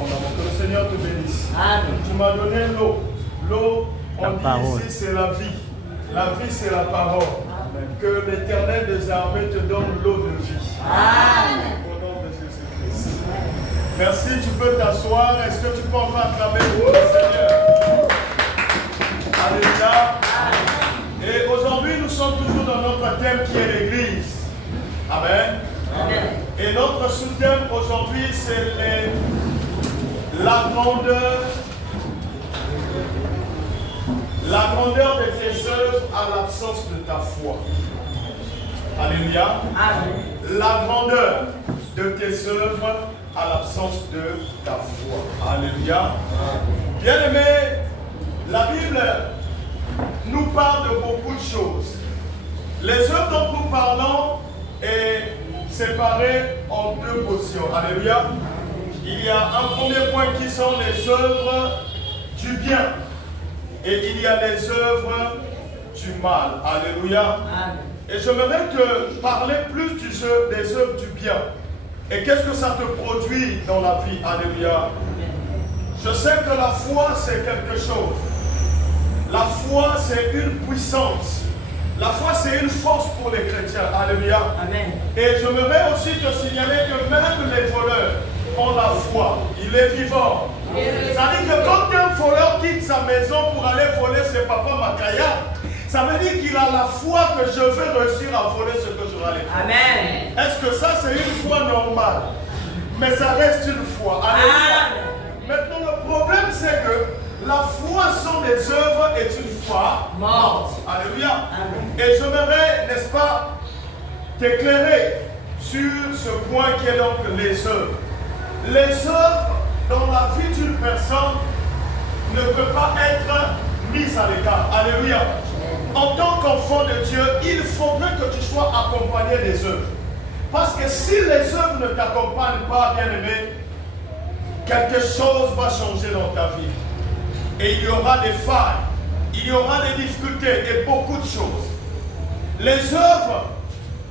abondamment. Que le Seigneur te bénisse. Amen. Tu m'as donné l'eau. L'eau, on dit parole. ici, c'est la vie. La vie, c'est la parole. Amen. Que l'Éternel des armées te donne l'eau de vie. Amen. Au nom de Jésus-Christ. Merci, tu peux t'asseoir. Est-ce que tu peux enfin acclamer pour le Seigneur? Alléluia. Et aujourd'hui, nous sommes toujours dans notre thème qui est l'Église. Amen. Amen. Et notre sous-thème aujourd'hui, c'est la grandeur de tes œuvres à l'absence de ta foi. Alléluia. Amen. La grandeur de tes œuvres à l'absence de ta foi. Alléluia. Bien-aimé, la Bible nous parle de beaucoup de choses. Les œuvres dont nous parlons est séparé en deux portions. Alléluia. Il y a un premier point qui sont les œuvres du bien et il y a les œuvres du mal. Alléluia. Amen. Et j'aimerais te parler plus des œuvres du bien. Et qu'est-ce que ça te produit dans la vie? Alléluia. Je sais que la foi c'est quelque chose. La foi c'est une puissance. La foi, c'est une force pour les chrétiens. Alléluia. Amen. Et j'aimerais aussi te signaler que même les voleurs ont la foi. Il est vivant. C'est-à-dire que quand un voleur quitte sa maison pour aller voler ses papas Makaya, ça veut dire qu'il a la foi que je vais réussir à voler ce que je vais aller faire. Amen. Est-ce que ça, c'est une foi normale? Mais ça reste une foi. Alléluia. Amen. Maintenant, le problème, c'est que la foi sans les œuvres est une foi morte. Alléluia. Amen. Et j'aimerais, n'est-ce pas, t'éclairer sur ce point qui est donc les œuvres. Les œuvres dans la vie d'une personne ne peuvent pas être mises à l'écart. Alléluia. En tant qu'enfant de Dieu, il faudrait que tu sois accompagné des œuvres. Parce que si les œuvres ne t'accompagnent pas, bien-aimé, quelque chose va changer dans ta vie. Et il y aura des failles, il y aura des difficultés et beaucoup de choses. Les œuvres,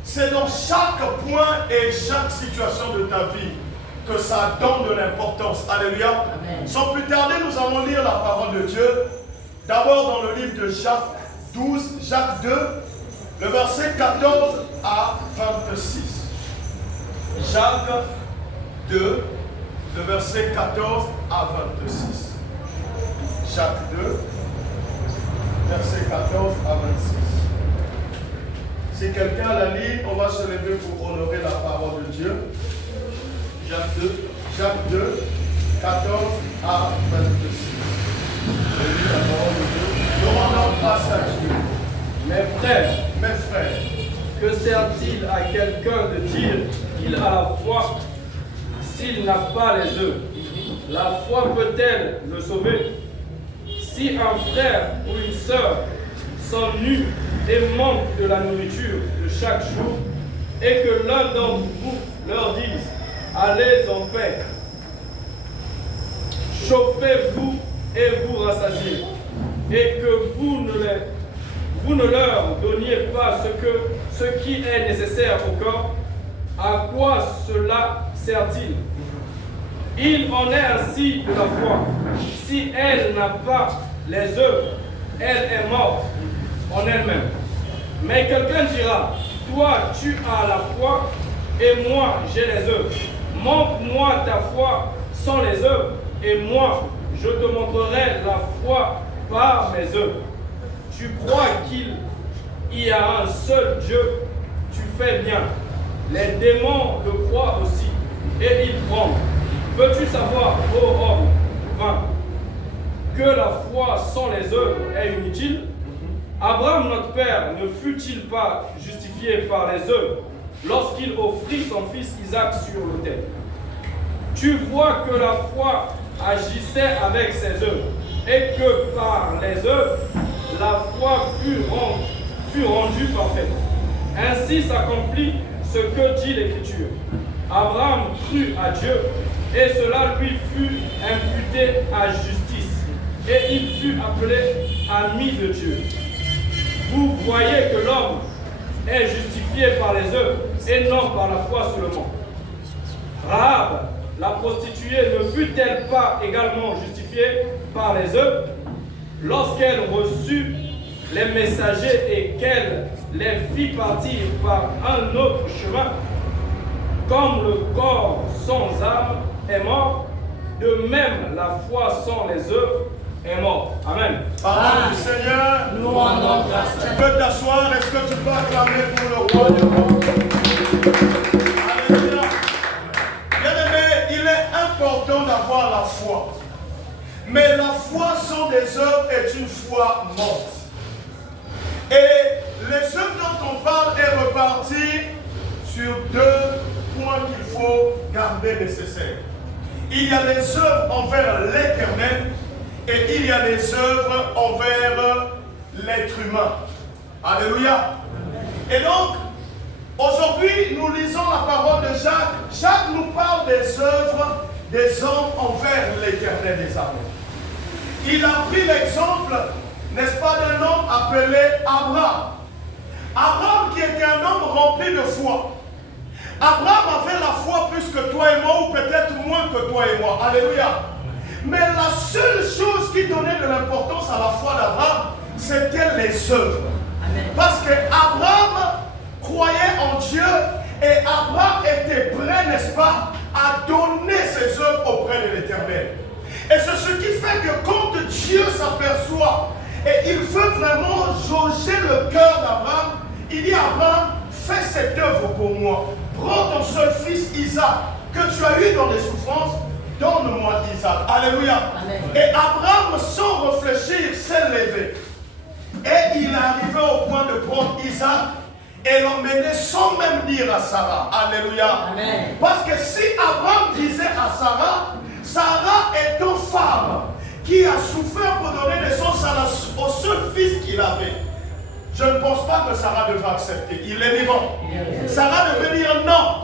c'est dans chaque point et chaque situation de ta vie que ça donne de l'importance. Alléluia. Amen. Sans plus tarder, nous allons lire la parole de Dieu. D'abord dans le livre de Jacques 12, Jacques 2, le verset 14 à 26. Jacques 2, le verset 14 à 26. Jacques 2, verset 14 à 26. Si quelqu'un la lit, on va se lever pour honorer la parole de Dieu. Jacques 2, 14 à 26. Je lis la parole de Dieu. Nous rendons grâce à Dieu. Mes frères, que sert-il à quelqu'un de dire qu'il a la foi s'il n'a pas les œuvres? La foi peut-elle le sauver? Si un frère ou une sœur sont nus et manquent de la nourriture de chaque jour, et que l'un d'entre vous leur dise « Allez en paix, chauffez-vous et vous rassasiez », et que vous ne leur donniez pas ce qui est nécessaire au corps, à quoi cela sert-il? Il en est ainsi de la foi. Si elle n'a pas les œuvres, elle est morte en elle-même. Mais quelqu'un dira, toi tu as la foi et moi j'ai les œuvres. Montre-moi ta foi sans les œuvres et moi je te montrerai la foi par mes œuvres. Tu crois qu'il y a un seul Dieu, tu fais bien. Les démons le croient aussi et ils tremblent. Veux-tu savoir, ô homme vain, que la foi sans les œuvres est inutile? Abraham, notre père, ne fut-il pas justifié par les œuvres lorsqu'il offrit son fils Isaac sur l'autel? Tu vois que la foi agissait avec ses œuvres et que par les œuvres, la foi fut rendue parfaite. Ainsi s'accomplit ce que dit l'Écriture. Abraham crut à Dieu et cela lui fut imputé à justice et il fut appelé ami de Dieu. Vous voyez que l'homme est justifié par les œuvres et non par la foi seulement. Rahab, la prostituée ne fut-elle pas également justifiée par les œuvres lorsqu'elle reçut les messagers et qu'elle les fit partir par un autre chemin? Comme le corps sans âme est mort, de même la foi sans les œuvres est morte. Amen. Parole du Seigneur. Nous rendons grâce. Tu peux t'asseoir. Est-ce que tu peux acclamer pour le roi du monde? Alléluia. Bien-aimé, il est important d'avoir la foi. Mais la foi sans des œuvres est une foi morte. Et les œuvres dont on parle est reparti sur deux points qu'il faut garder nécessaires. Il y a les œuvres envers l'Éternel et il y a les œuvres envers l'être humain. Alléluia. Et donc, aujourd'hui, nous lisons la parole de Jacques. Jacques nous parle des œuvres des hommes envers l'Éternel des armées. Il a pris l'exemple, n'est-ce pas, d'un homme appelé Abraham. Abraham qui était un homme rempli de foi. Abraham avait la foi plus que toi et moi, ou peut-être moins que toi et moi. Alléluia. Mais la seule chose qui donnait de l'importance à la foi d'Abraham, c'était les œuvres. Amen. Parce que Abraham croyait en Dieu et Abraham était prêt, n'est-ce pas, à donner ses œuvres auprès de l'Éternel. Et c'est ce qui fait que quand Dieu s'aperçoit et il veut vraiment jauger le cœur d'Abraham, il dit à Abraham, fais cette œuvre pour moi. Prends ton seul fils Isaac, que tu as eu dans les souffrances, donne-moi Isaac. Alléluia. Amen. Et Abraham, sans réfléchir, s'est levé. Et il est arrivé au point de prendre Isaac et l'emmener sans même dire à Sarah. Alléluia. Amen. Parce que si Abraham disait à Sarah, Sarah est une femme qui a souffert pour donner naissance au seul fils qu'il avait. Je ne pense pas que Sarah devrait accepter. Il est vivant. Sarah devait dire non,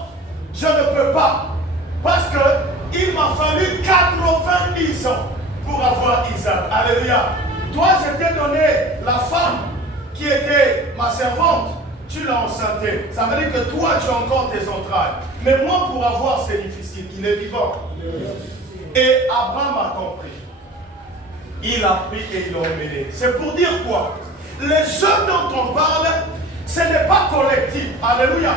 je ne peux pas. Parce qu'il m'a fallu 90 ans pour avoir Isaac. Alléluia. Toi, je t'ai donné la femme qui était ma servante. Tu l'as enceintée. Ça veut dire que toi, tu as encore tes entrailles. Mais moi, pour avoir, c'est difficile. Il est vivant. Et Abraham a compris. Il a pris et il l'a emmené. C'est pour dire quoi? Les œuvres dont on parle, ce n'est pas collectif. Alléluia.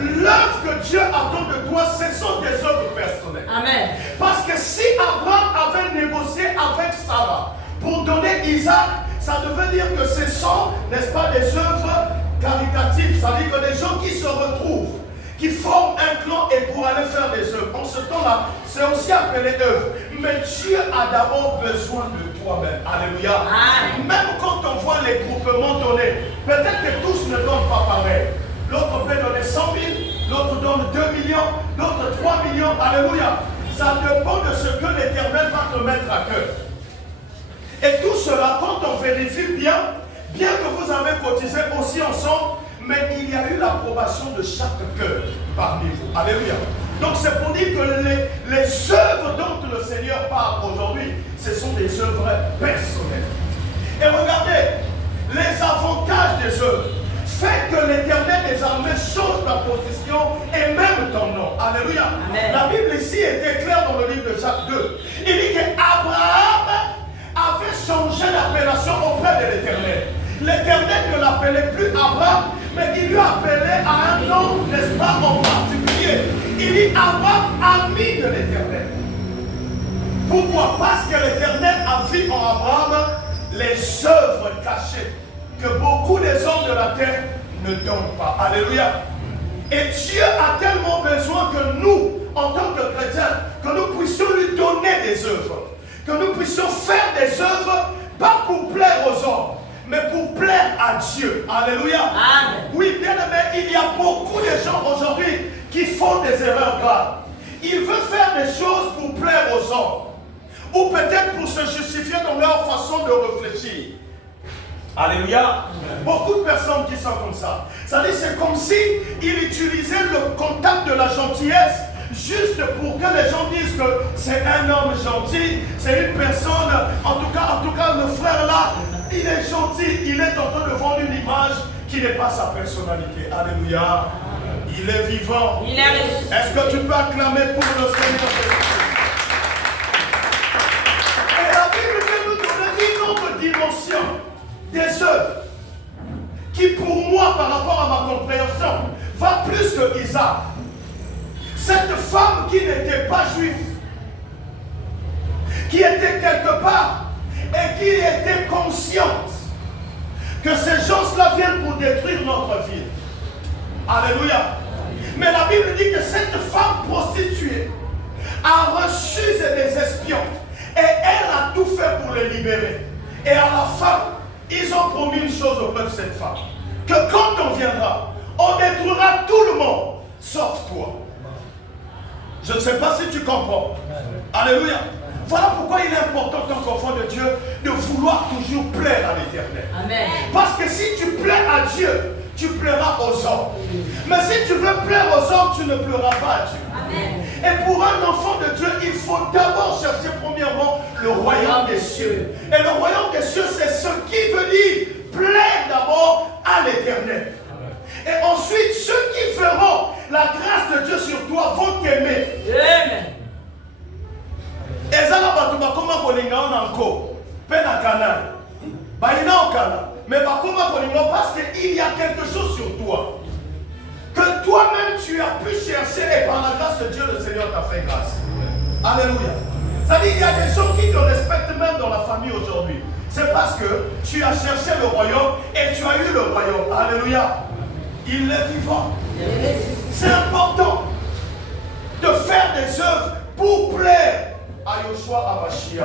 L'œuvre que Dieu attend de toi, ce sont des œuvres personnelles. Amen. Parce que si Abraham avait négocié avec Sarah pour donner Isaac, ça devait dire que ce sont, n'est-ce pas, des œuvres caritatives. Ça veut dire que des gens qui se retrouvent, qui forment un clan et pour aller faire des œuvres. En ce temps-là, c'est aussi appelé œuvre. Mais Dieu a d'abord besoin de toi-même. Alléluia. Amen. Même quand on voit les groupements donnés, peut-être que tous ne donnent pas pareil. L'autre peut donner 100 000, l'autre donne 2 millions, l'autre 3 millions. Alléluia. Ça dépend de ce que l'Éternel va te mettre à cœur. Et tout cela, quand on vérifie bien que vous avez cotisé aussi ensemble, mais il y a eu l'approbation de chaque cœur parmi vous. Alléluia. Donc c'est pour dire que les œuvres dont le Seigneur parle aujourd'hui, ce sont des œuvres personnelles. Et regardez, les avantages des œuvres fait que l'Éternel des armées change ta position et même ton nom. Alléluia. Amen. La Bible ici était claire dans le livre de Jacques 2. Il dit qu'Abraham avait changé l'appellation auprès de l'Éternel. L'Éternel ne l'appelait plus Abraham, mais il lui appelait à un nom, n'est-ce pas, en particulier. Il dit Abraham, ami de l'Éternel. Pourquoi? Parce que l'Éternel a vu en Abraham les œuvres cachées que beaucoup des hommes de la terre ne donnent pas. Alléluia. Et Dieu a tellement besoin que nous, en tant que chrétiens, que nous puissions lui donner des œuvres. Que nous puissions faire des œuvres, pas pour plaire aux hommes, mais pour plaire à Dieu. Alléluia. Amen. Oui, bien aimé, il y a beaucoup de gens aujourd'hui qui font des erreurs graves. Ils veulent faire des choses pour plaire aux hommes. Ou peut-être pour se justifier dans leur façon de réfléchir. Alléluia. Amen. Beaucoup de personnes qui sont comme ça. Ça dit, c'est comme si ils utilisaient le contact de la gentillesse juste pour que les gens disent que c'est un homme gentil, c'est une personne, en tout cas le frère là, il est gentil, il est en train de vendre une image qui n'est pas sa personnalité. Alléluia. Il est vivant. Il est ressuscité. Est-ce que tu peux acclamer pour le Seigneur? Et la Bible veut nous donner une autre dimension des œuvres qui, pour moi, par rapport à ma compréhension, va plus que Isaac. Cette femme qui n'était pas juive, qui était quelque part et qui était consciente que ces gens-là viennent pour détruire notre vie. Alléluia. Mais la Bible dit que cette femme prostituée a reçu des espions et elle a tout fait pour les libérer. Et à la fin, ils ont promis une chose auprès de cette femme, que quand on viendra, on détruira tout le monde, sauf toi. Je ne sais pas si tu comprends. Alléluia. Voilà pourquoi il est important, en tant qu'enfant de Dieu, de vouloir toujours plaire à l'Éternel. Amen. Parce que si tu plais à Dieu, tu plairas aux hommes. Mais si tu veux plaire aux hommes, tu ne plairas pas à Dieu. Amen. Et pour un enfant de Dieu, il faut d'abord chercher premièrement le royaume des cieux. Et le royaume des cieux, c'est ce qui veut dire plaire d'abord à l'Éternel. Et ensuite, ceux qui feront la grâce de Dieu sur toi vont t'aimer. Amen. Ezala batuma koma kolinga onanko, pena canal. Baina okana, mais bakoma kolinga parce qu'il y a quelque chose sur toi que toi-même tu as pu chercher et par la grâce de Dieu le Seigneur t'a fait grâce. Alléluia. Ça dit il y a des gens qui te respectent même dans la famille aujourd'hui. C'est parce que tu as cherché le royaume et tu as eu le royaume. Alléluia. Il est vivant. C'est important de faire des œuvres pour plaire à Yoshua Amashia,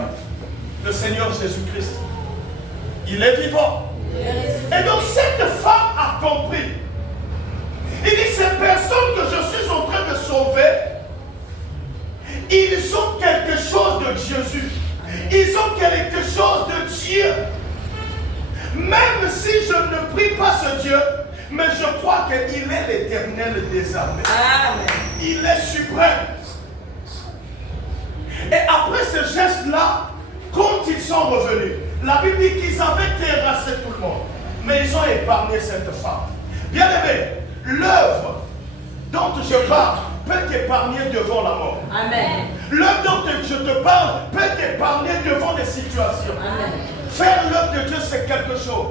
le Seigneur Jésus-Christ. Il est vivant. Et donc cette femme a compris. Il dit, ces personnes que je suis en train de sauver, ils ont quelque chose de Jésus. Ils ont quelque chose de Dieu. Même si je ne prie pas ce Dieu, mais je crois qu'il est l'Éternel des armées. Amen. Il est suprême. Et après ce geste-là, quand ils sont revenus, la Bible dit qu'ils avaient terrassé tout le monde. Mais ils ont épargné cette femme. Bien aimé, l'œuvre dont je parle peut t'épargner devant la mort. Amen. L'œuvre dont je te parle peut t'épargner devant des situations. Amen. Faire l'œuvre de Dieu, c'est quelque chose.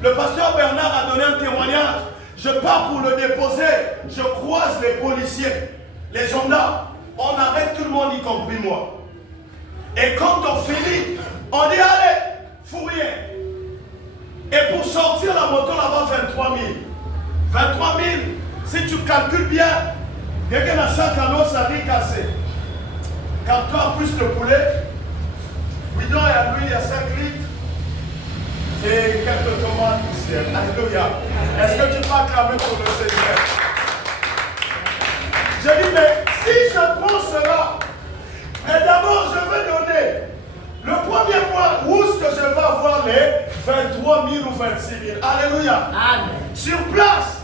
Le pasteur Bernard a donné un témoignage. Je pars pour le déposer. Je croise les policiers, les gendarmes. On arrête tout le monde, y compris moi. Et quand on finit, on dit allez, fourrier. Et pour sortir la moto là-bas, 23 000. 23 000, si tu calcules bien, dès que la sac à l'eau, ça dit cassé. Quand toi, plus le poulet, bidon et à l'huile, il y a 5 litres. Et quelques tomates poussières. Alléluia. Est-ce que tu peux acclamer pour le Seigneur? Je dis, mais si je prends cela, et d'abord je vais donner le premier mois où est-ce que je vais avoir les 23 000 ou 26 000. Alléluia. Amen. Sur place,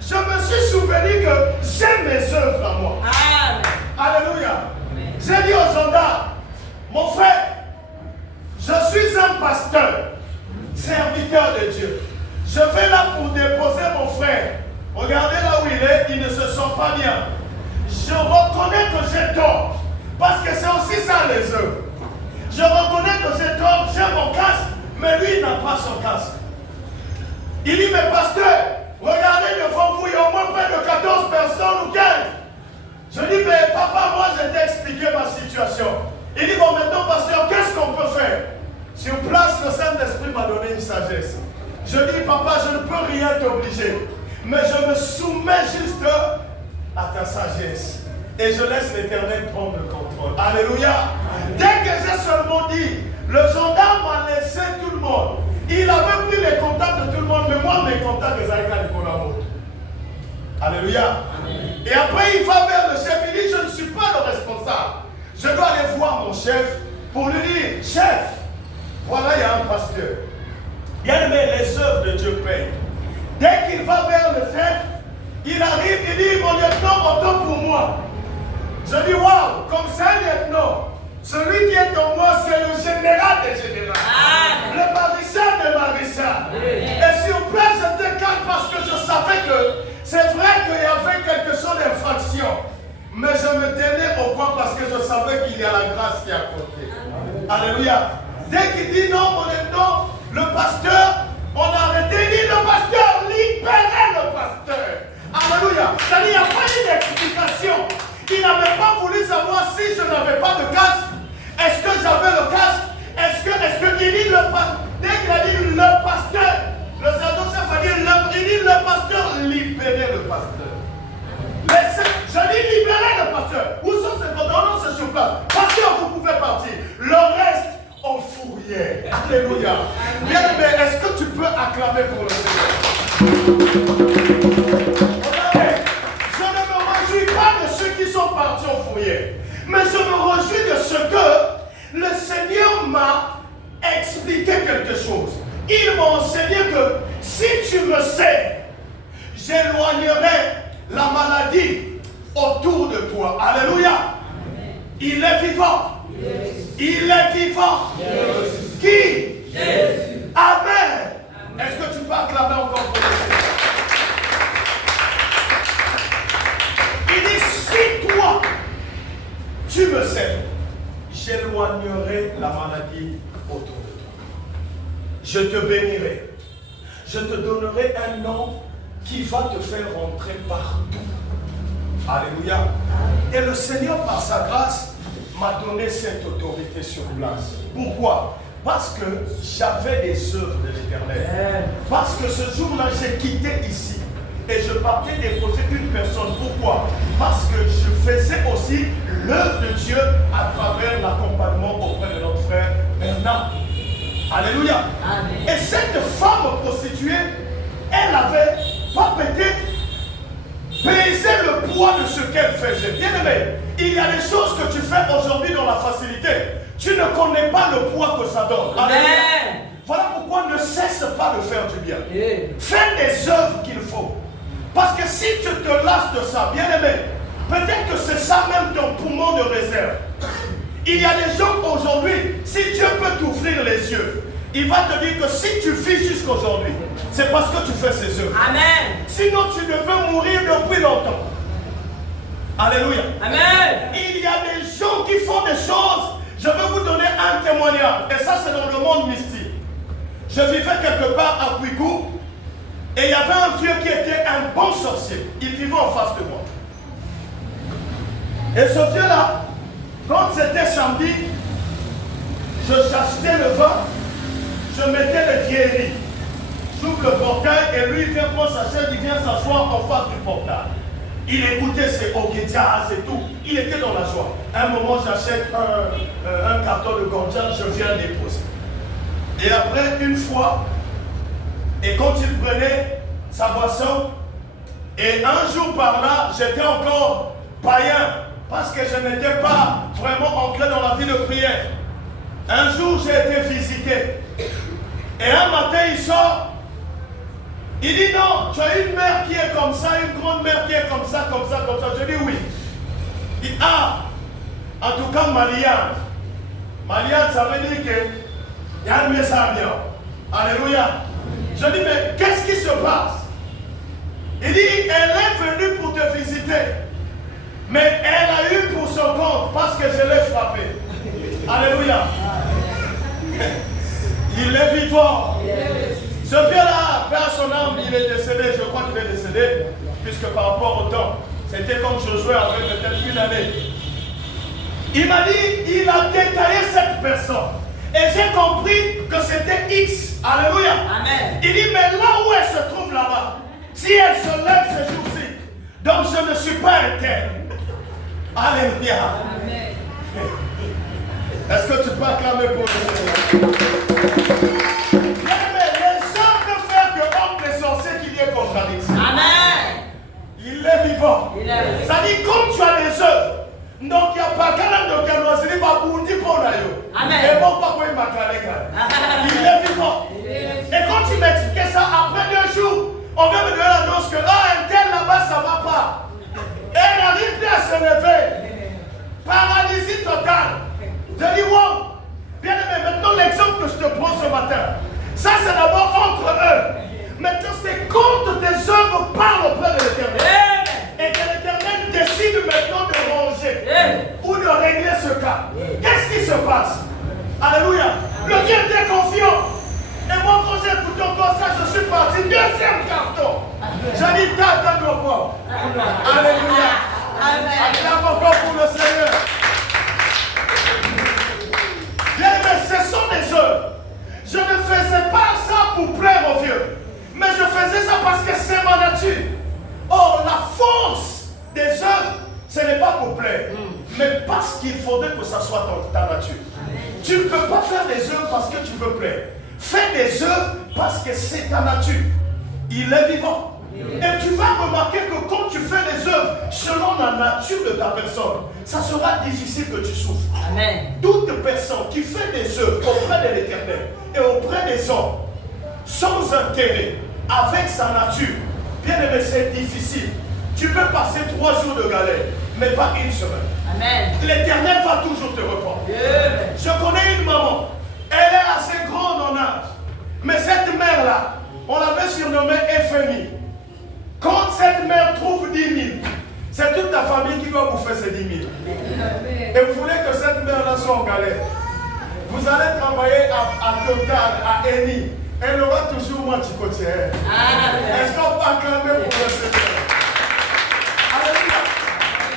je me suis souvenu que j'ai mes œuvres à moi. Amen. Alléluia. J'ai dit aux gendarmes, mon frère, je suis un pasteur, serviteur de Dieu. Je vais là pour déposer mon frère. Regardez là où il est, il ne se sent pas bien. Je reconnais que j'ai tort. Parce que c'est aussi ça les œuvres. Je reconnais que j'ai tort, j'ai mon casque, mais lui il n'a pas son casque. Il dit, mais pasteur, regardez devant vous, il y a au moins près de 14 personnes ou 15. Je dis, mais papa, moi je t'ai expliqué ma situation. Il dit, bon maintenant pasteur, qu'est-ce qu'on peut faire? Sur place, le Saint-Esprit m'a donné une sagesse. Je dis, papa, je ne peux rien t'obliger, mais je me soumets juste à ta sagesse. Et je laisse l'Éternel prendre le contrôle. Alléluia. Dès que j'ai seulement dit, le gendarme a laissé tout le monde. Il avait pris les contacts de tout le monde, mais moi, mes contacts, les Aïka Nicolas Moto. Alléluia. Et après, il va vers le chef. Il dit, je ne suis pas le responsable. Je dois aller voir mon chef pour lui dire, chef, voilà, il y a un pasteur. Bien aimé, les œuvres de Dieu payent. Dès qu'il va vers le chef, il arrive, il dit, mon lieutenant, autant pour moi. Je dis, waouh, comme c'est un lieutenant, celui qui est en moi, c'est le général des généraux. Le maréchal des maréchals. Et sur place, j'étais calme parce que je savais que c'est vrai qu'il y avait quelque d'infraction. Mais je me tenais au coin parce que je savais qu'il y a la grâce qui est à côté. Alléluia. Dès qu'il dit non, le pasteur, on a arrêté. Il dit le pasteur, libérez le pasteur. Alléluia. C'est-à-dire, il n'y a pas eu d'explication. Il n'avait pas voulu savoir si je n'avais pas de casque. Est-ce que j'avais le casque? Est-ce que il dit le pasteur? Dès qu'il a dit le pasteur, le sacerdoce a dit il dit le pasteur, libérez le pasteur. Je dis libérez le pasteur. Où sont ces pasteur? Non, c'est sur place. Pasteur, vous pouvez partir. Le reste, on fourriait. Alléluia. Bien aimé, est-ce que tu peux acclamer pour le Seigneur? Je ne me réjouis pas de ceux qui sont partis au fourrier, mais je me réjouis de ce que le Seigneur m'a expliqué quelque chose. Il m'a enseigné que si tu me sais, j'éloignerai la maladie autour de toi. Alléluia. Il est vivant. Il est vivant. Qui? Jésus. Amen. Est-ce que tu peux acclamer encore pour le Seigneur? Il dit, si toi, tu me sais, j'éloignerai la maladie autour de toi. Je te bénirai. Je te donnerai un nom qui va te faire rentrer partout. Alléluia. Et le Seigneur, par sa grâce, m'a donné cette autorité sur place. Pourquoi? Parce que j'avais des œuvres de l'Éternel. Parce que ce jour-là, j'ai quitté ici. Et je partais déposer une personne. Pourquoi? Parce que je faisais aussi l'œuvre de Dieu à travers l'accompagnement auprès de notre frère Bernard. Alléluia. Amen. Et cette femme prostituée, elle avait pas peut-être baisé le poids de ce qu'elle faisait. Bien aimé, il y a des choses que tu fais aujourd'hui dans la facilité. Tu ne connais pas le poids que ça donne. Amen. Voilà pourquoi ne cesse pas de faire du bien. Fais les œuvres qu'il faut. Parce que si tu te lasses de ça, bien aimé, peut-être que c'est ça même ton poumon de réserve. Il y a des gens aujourd'hui, si Dieu peut t'ouvrir les yeux, il va te dire que si tu vis jusqu'aujourd'hui, c'est parce que tu fais ces œuvres. Amen. Sinon, tu devais mourir depuis longtemps. Alléluia. Amen. Il y a des gens qui font des choses. Je vais vous donner un témoignage. Et ça, c'est dans le monde mystique. Je vivais quelque part à Puigou. Et il y avait un vieux qui était un bon sorcier. Il vivait en face de moi. Et ce vieux-là, quand c'était samedi, je j'achetais le vin, je mettais le vieilleries. J'ouvre le portail et lui il vient prendre sa chaise, il vient s'asseoir en face du portail. Il écoutait ses hockey jazz et tout. Il était dans la joie. À un moment, j'achète un carton de ganja, je viens déposer. Et après, une fois, et quand il prenait sa boisson, et un jour par là, j'étais encore païen, parce que je n'étais pas vraiment ancré dans la vie de prière. Un jour, j'ai été visité. Et un matin, il sort. Il dit non, tu as une mère qui est comme ça, une grande mère qui est comme ça, comme ça, comme ça. Je dis oui. Il dit ah, en tout cas, Maliane. Maliane, ça veut dire que il y a un message. Alléluia. Je dis mais qu'est-ce qui se passe? Il dit elle est venue pour te visiter. Mais elle a eu pour son compte parce que je l'ai frappé. Alléluia. Il est vivant. Ce vieux-là, Père à son âme, il est décédé. Je crois qu'il est décédé. Puisque par rapport au temps, c'était comme Josué avait peut-être une année. Il m'a dit, il a détaillé cette personne. Et j'ai compris que c'était X. Alléluia. Amen. Il dit, mais là où elle se trouve là-bas, si elle se lève ce jour-ci, donc je ne suis pas interne. Alléluia. Amen. Est-ce que tu peux acclamer pour le Seigneur? Les hommes peuvent faire que homme les sorciers qu'il y ait contradiction. Amen. Il est vivant. Ça dit, comme tu as des œuvres, donc il n'y a pas qu'un homme de Kanoisili, il va bouger pour l'aïeux. Amen. Et bon, pas quoi il m'a calé. Il est vivant. Et quand tu m'expliquais ça, après 2 jours, on vient me donner l'annonce que un tel là-bas, ça ne va pas. Et elle n'arrive plus à se lever. Paralysie totale. Je dis, wow. Bien aimé, maintenant l'exemple que je te prends ce matin, ça c'est d'abord entre eux. Maintenant c'est contre tes œuvres par auprès de l'Éternel. Et que l'Éternel se passe. Alléluia. Le Dieu était confiant. Et moi, quand j'ai écouté encore ça, je suis parti. Deuxième carton. J'ai dit, t'attends pas. Alléluia. Acclame encore pour le Seigneur. Bien, mais ce sont des œuvres. Je ne faisais pas ça pour plaire aux vieux. Mais je faisais ça parce que c'est ma nature. Or, la force des œuvres, ce n'est pas pour plaire. Mais parce qu'il faudrait que ça soit ta nature. Tu ne peux pas faire des œuvres parce que tu veux plaire. Fais des œuvres parce que c'est ta nature. Il est vivant. Et tu vas remarquer que quand tu fais des œuvres selon la nature de ta personne, ça sera difficile que tu souffres. Amen. Toute personne qui fait des œuvres auprès de l'Éternel et auprès des hommes, sans intérêt, avec sa nature, bien aimé, c'est difficile. Tu peux passer 3 jours de galère, mais pas une semaine. Amen. L'Éternel va toujours te reprendre. Amen. Je connais une maman, elle est assez grande en âge, mais cette mère-là, on l'avait surnommée FMI. Quand cette mère trouve 10 000, c'est toute ta famille qui doit bouffer ces 10 000. Et vous voulez que cette mère-là soit en galère. Vous allez travailler à Total, à Eni. Elle aura toujours moi qui côté. Est-ce qu'on peut acclamer pour le Seigneur? Alléluia.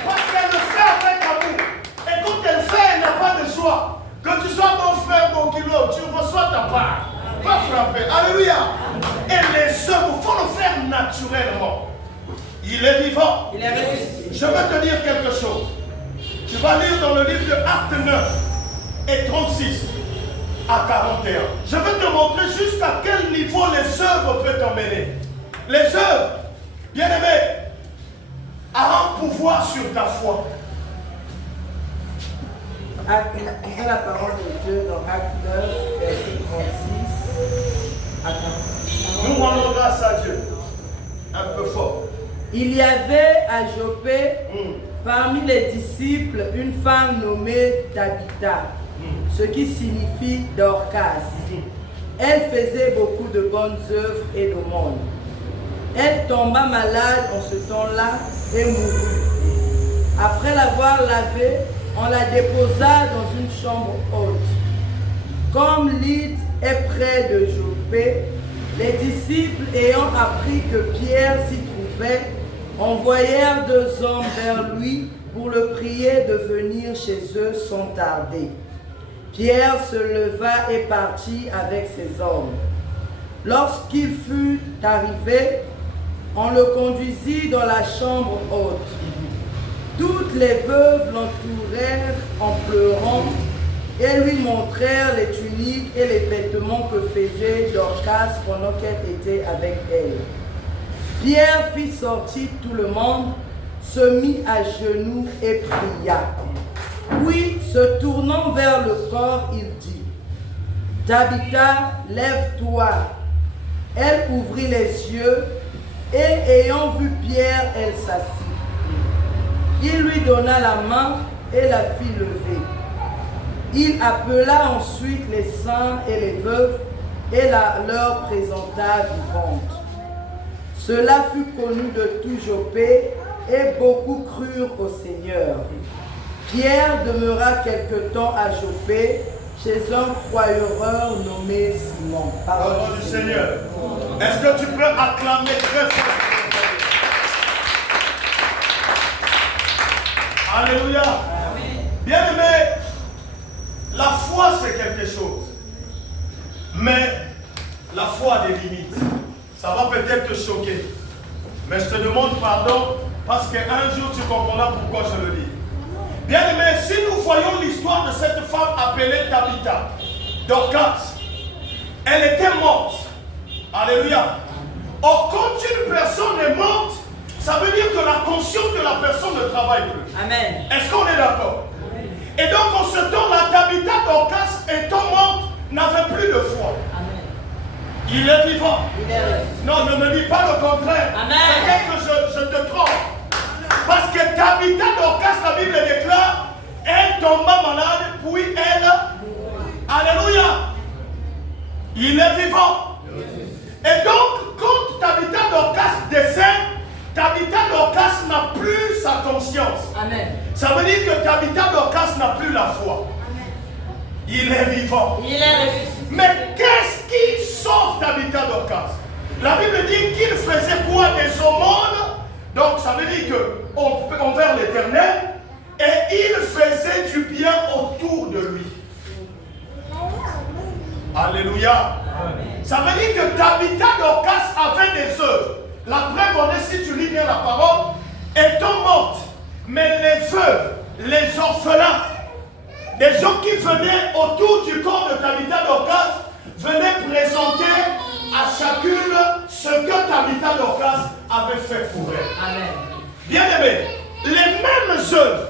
Parce qu'elle le fait avec amour. Et quand elle fait, elle n'a pas de choix. Que tu sois mon frère, mon kilo, tu reçois ta part. Pas frapper. Alléluia. Et les œuvres, il faut le faire naturellement. Il est vivant. Il est ressuscité. Je vais te dire quelque chose. Tu vas lire dans le livre de Actes 9 et 36 à 41. Je vais te montrer jusqu'à quel niveau les œuvres peuvent t'emmener. Les œuvres, bien aimé, a un pouvoir sur ta foi. Lisons la parole de Dieu dans Acte 9, verset 36 à 41. Nous rendons grâce à Dieu. Un peu fort. Il y avait à Joppé, parmi les disciples, une femme nommée Tabitha, ce qui signifie Dorcas. Elle faisait beaucoup de bonnes œuvres et d'aumônes. Elle tomba malade en ce temps-là et mourut. Après l'avoir lavée, on la déposa dans une chambre haute. Comme Lydde est près de Joppé, les disciples ayant appris que Pierre s'y trouvait, envoyèrent 2 hommes vers lui pour le prier de venir chez eux sans tarder. Pierre se leva et partit avec ses hommes. Lorsqu'il fut arrivé, on le conduisit dans la chambre haute. Toutes les veuves l'entourèrent en pleurant et lui montrèrent les tuniques et les vêtements que faisait Dorcas pendant qu'elle était avec elle. Pierre fit sortir tout le monde, se mit à genoux et pria. Puis, se tournant vers le corps, il dit, « Tabitha, lève-toi. » Elle ouvrit les yeux et ayant vu Pierre, elle s'assit. Il lui donna la main et la fit lever. Il appela ensuite les saints et les veuves et leur présenta vivantes. Cela fut connu de tout Joppé et beaucoup crurent au Seigneur. Pierre demeura quelque temps à Joppé chez un croyeur nommé Simon. Parole du Seigneur. Est-ce que tu peux acclamer très fort? Alléluia. Bien aimé, la foi c'est quelque chose. Mais la foi a des limites. Ça va peut-être te choquer. Mais je te demande pardon parce qu'un jour tu comprendras pourquoi je le dis. Bien aimé, si nous voyons l'histoire de cette femme appelée Tabitha, Dorcas, elle était morte. Alléluia. Or, quand une personne est morte, ça veut dire que la conscience de la personne ne travaille plus. Amen. Est-ce qu'on est d'accord? Et donc, en ce temps-là, Tabitha, Dorcas, étant morte, n'avait plus de foi. Amen. Il est vivant. Il est ressuscité. Non, ne me dis pas le contraire. Amen. Peut-être que je te trompe. Parce que Tabitha, Dorcas, la Bible déclare, elle tomba malade, puis elle... Alléluia. Il est vivant. Et donc, quand Tabitha, Dorcas décède, Tabitha, Dorcas n'a plus sa conscience. Amen. Ça veut dire que Tabitha, Dorcas n'a plus la foi. Il est vivant. Il est ressuscité. Mais qu'est-ce qui sauve Tabitha Dorcas? La Bible dit qu'il faisait quoi? Des aumônes. Donc ça veut dire que envers l'Éternel, et il faisait du bien autour de lui. Alléluia. Ça veut dire que Tabitha Dorcas avait des œuvres. La preuve en est, si tu lis bien la parole, étant morte, mais les veuves, les orphelins, des gens qui venaient autour du corps de Tabitha Dorcas venaient présenter à chacune ce que Tabitha Dorcas avait fait pour elle. Amen. Bien-aimés, les mêmes œuvres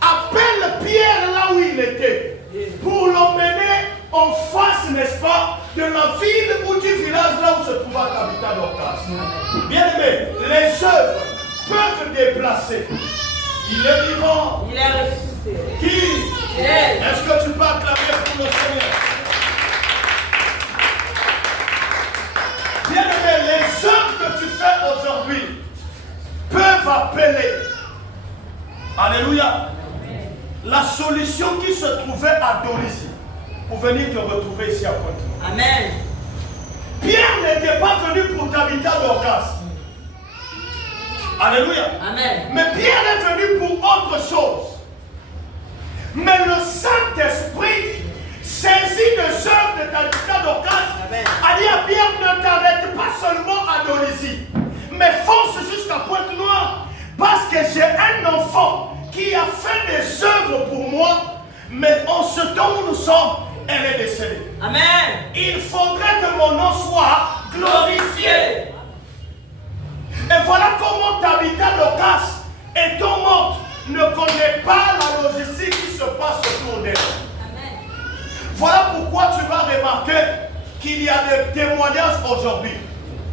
appellent Pierre là où il était pour l'emmener en face, n'est-ce pas, de la ville ou du village là où se trouvait Tabitha Dorcas. Bien-aimés, les œuvres peuvent déplacer. Il est vivant. Il est ressuscité. Qui? Est-ce que tu peux acclamer pour le Seigneur? Bien-aimé, les œuvres que tu fais aujourd'hui peuvent appeler, alléluia, la solution qui se trouvait à Dolisie pour venir te retrouver ici à Pointe. Amen. Pierre n'était pas venu pour Tabitha Dorcas. Alléluia. Amen. Mais Pierre est venu pour autre chose. Mais le Saint-Esprit, saisi des œuvres de Tabitha Dorcas, a dit à Pierre, ne t'arrête pas seulement à Dolisie, mais fonce jusqu'à Pointe-Noire, parce que j'ai un enfant qui a fait des œuvres pour moi, mais en ce temps où nous sommes, elle est décédée. Amen. Il faudrait que mon nom soit glorifié. Et voilà comment Tabitha Dorcas, étant morte, ne connaît pas la logistique qui se passe autour d'elle. Voilà pourquoi tu vas remarquer qu'il y a des témoignages aujourd'hui.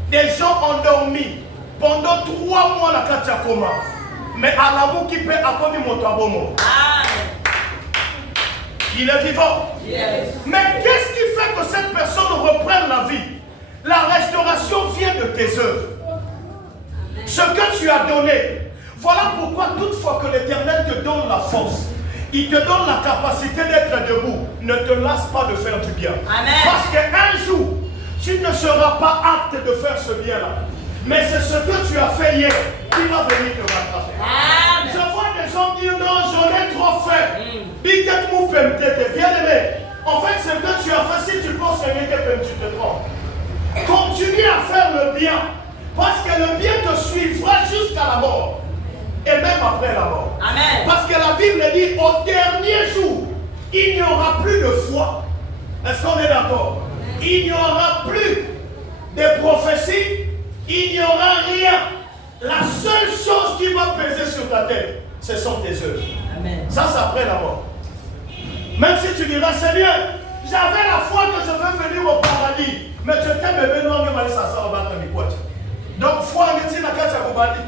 Des gens endormis pendant 3 mois la Katiakoma. Mais à l'amour qui peut accompagner mon tabomo. Il est vivant. Yes. Mais qu'est-ce qui fait que cette personne reprenne la vie? La restauration vient de tes œuvres. Ce que tu as donné. Voilà pourquoi toutefois que l'Éternel te donne la force, il te donne la capacité d'être debout. Ne te lasse pas de faire du bien. Amen. Parce qu'un jour, tu ne seras pas apte de faire ce bien-là. Mais c'est ce que tu as fait hier qui va venir te rattraper. Amen. Je vois des gens dire non, j'en ai trop fait. Biquette mou fait me bien aimé. En fait, ce que tu as fait, si tu penses que tu te trompes. Continue à faire le bien. Parce que le bien te suivra jusqu'à la mort. Et même après la mort. Amen. Parce que la Bible dit au dernier jour, il n'y aura plus de foi. Est-ce qu'on est d'accord? Il n'y aura plus de prophétie. Il n'y aura rien. La seule chose qui va peser sur ta tête, ce sont tes œuvres. Amen. Ça, c'est après la mort. Même si tu diras, Seigneur, j'avais la foi que je veux venir au paradis. Mais tu t'aimes bébé non, mais ça va battre mes potes. Donc, foi, on est dans la carte à paradis.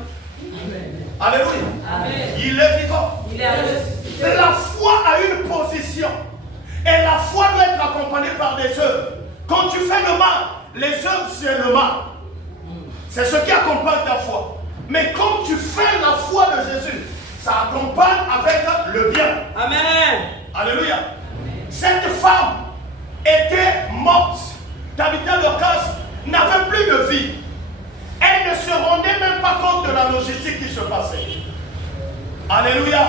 Alléluia. Amen. Il est vivant. Il est ressuscité. La foi a une position. Et la foi doit être accompagnée par des œuvres. Quand tu fais le mal, les œuvres, c'est le mal. C'est ce qui accompagne ta foi. Mais quand tu fais la foi de Jésus, ça accompagne avec le bien. Amen. Alléluia. Cette femme était morte. Tabitha Dorcas n'avait plus de vie. Elle ne se rendait même pas compte de la logistique qui se passait. Alléluia.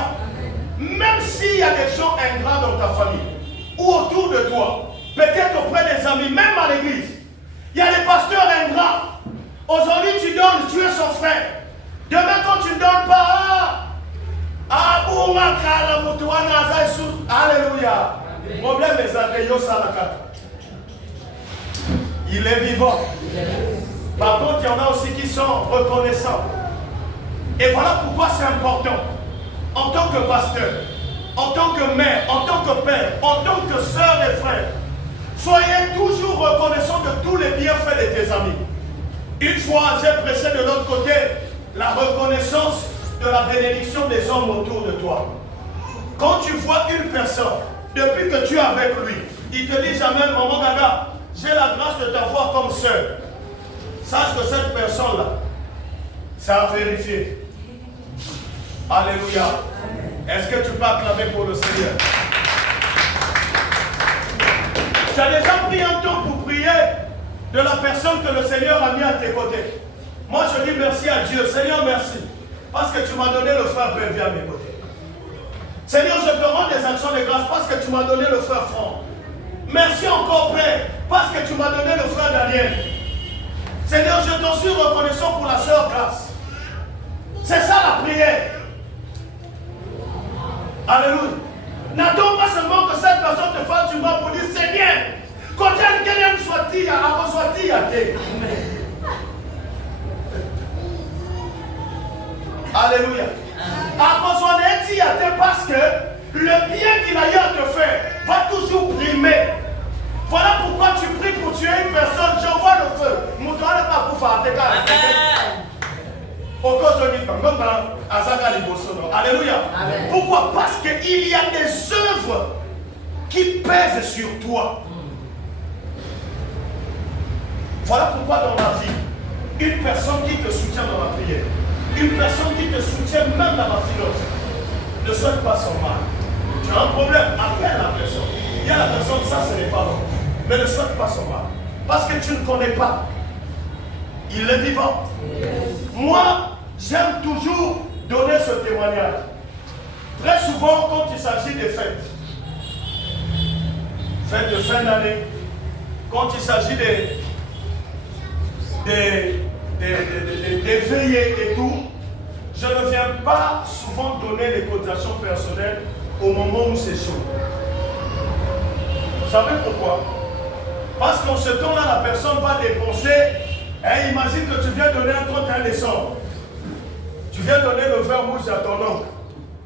Même s'il y a des gens ingrats dans ta famille ou autour de toi, peut-être auprès des amis, même à l'église, il y a des pasteurs ingrats. Aujourd'hui, tu donnes, tu es son frère. Demain, quand tu ne donnes pas, alléluia. Problème est il est vivant. Par contre, il y en a aussi qui sont reconnaissants. Et voilà pourquoi c'est important. En tant que pasteur, en tant que mère, en tant que père, en tant que soeur et frère, soyez toujours reconnaissants de tous les bienfaits de tes amis. Une fois, j'ai prêché de l'autre côté la reconnaissance de la bénédiction des hommes autour de toi. Quand tu vois une personne, depuis que tu es avec lui, il te dit jamais, maman Gaga, j'ai la grâce de t'avoir comme sœur. Sache que cette personne-là, ça a vérifié. Alléluia. Est-ce que tu peux acclamer pour le Seigneur? Tu as déjà pris un temps pour prier de la personne que le Seigneur a mis à tes côtés. Moi, je dis merci à Dieu. Seigneur, merci. Parce que tu m'as donné le frère Belvier à mes côtés. Seigneur, je te rends des actions de grâce parce que tu m'as donné le frère Franck. Merci encore, Père, parce que tu m'as donné le frère Daniel. Seigneur, je t'en suis reconnaissant pour la sœur Grâce. C'est ça la prière. Alléluia. N'attends pas seulement que cette personne te fasse du mal pour dire Seigneur, quand quelqu'un soit-il, à soit-il à terre. Alléluia. Parce que le bien qu'il a eu à te faire va toujours primer. Voilà pourquoi tu pries pour tuer une personne. J'envoie le feu. Alléluia. Amen. Pourquoi? Parce qu'il y a des œuvres qui pèsent sur toi. Voilà pourquoi dans la vie, une personne qui te soutient dans la prière, une personne qui te soutient même dans la finance, ne souhaite pas son mal. Tu as un problème, appelle la personne. Il y a la personne, ça ce n'est pas bon. Mais ne souhaite pas son mal. Parce que tu ne connais pas. Il est vivant. Moi, j'aime toujours donner ce témoignage. Très souvent, quand il s'agit des fêtes, fêtes de fin d'année, quand il s'agit des veillées et tout, je ne viens pas souvent donner les cotisations personnelles au moment où c'est chaud. Vous savez pourquoi? Parce qu'en ce temps-là, la personne va dépenser. Et imagine que tu viens donner un 31 décembre. Tu viens donner le vin rouge à ton oncle.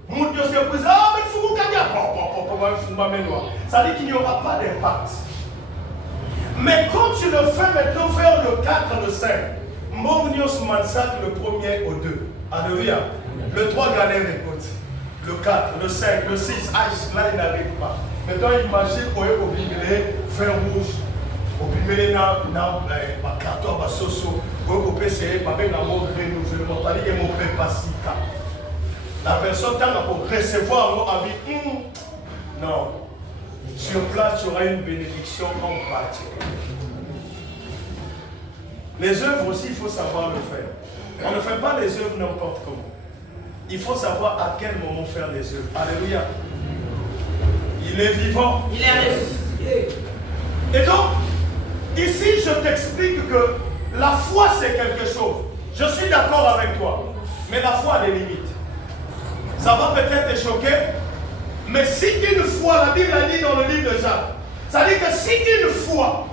Mon Dieu, c'est pour ça. Ah, mais il faut que ça dit qu'il n'y aura pas d'impact. Mais quand tu le fais maintenant vers le 4, le 5, Mornios Mansac le 1er au 2. Alléluia. Le 3 galère écoute. Le 4, le 5, le 6, là il n'arrive pas. Maintenant imagine qu'on est obligé vin rouge. Obligé na carton à soso. On peut essayer par un mot renouvellement. Pas dire mot prépasika. La personne t'a pour recevoir un avis. Non. Sur place, tu auras une bénédiction en partie. Les œuvres aussi, il faut savoir le faire. On ne fait pas les œuvres n'importe comment. Il faut savoir à quel moment faire les œuvres. Alléluia. Il est vivant. Il est ressuscité. Et donc, ici, je t'explique que la foi, c'est quelque chose. Je suis d'accord avec toi. Mais la foi a des limites. Ça va peut-être te choquer. Mais si une foi, la Bible a dit dans le livre de Jacques, ça dit que si une foi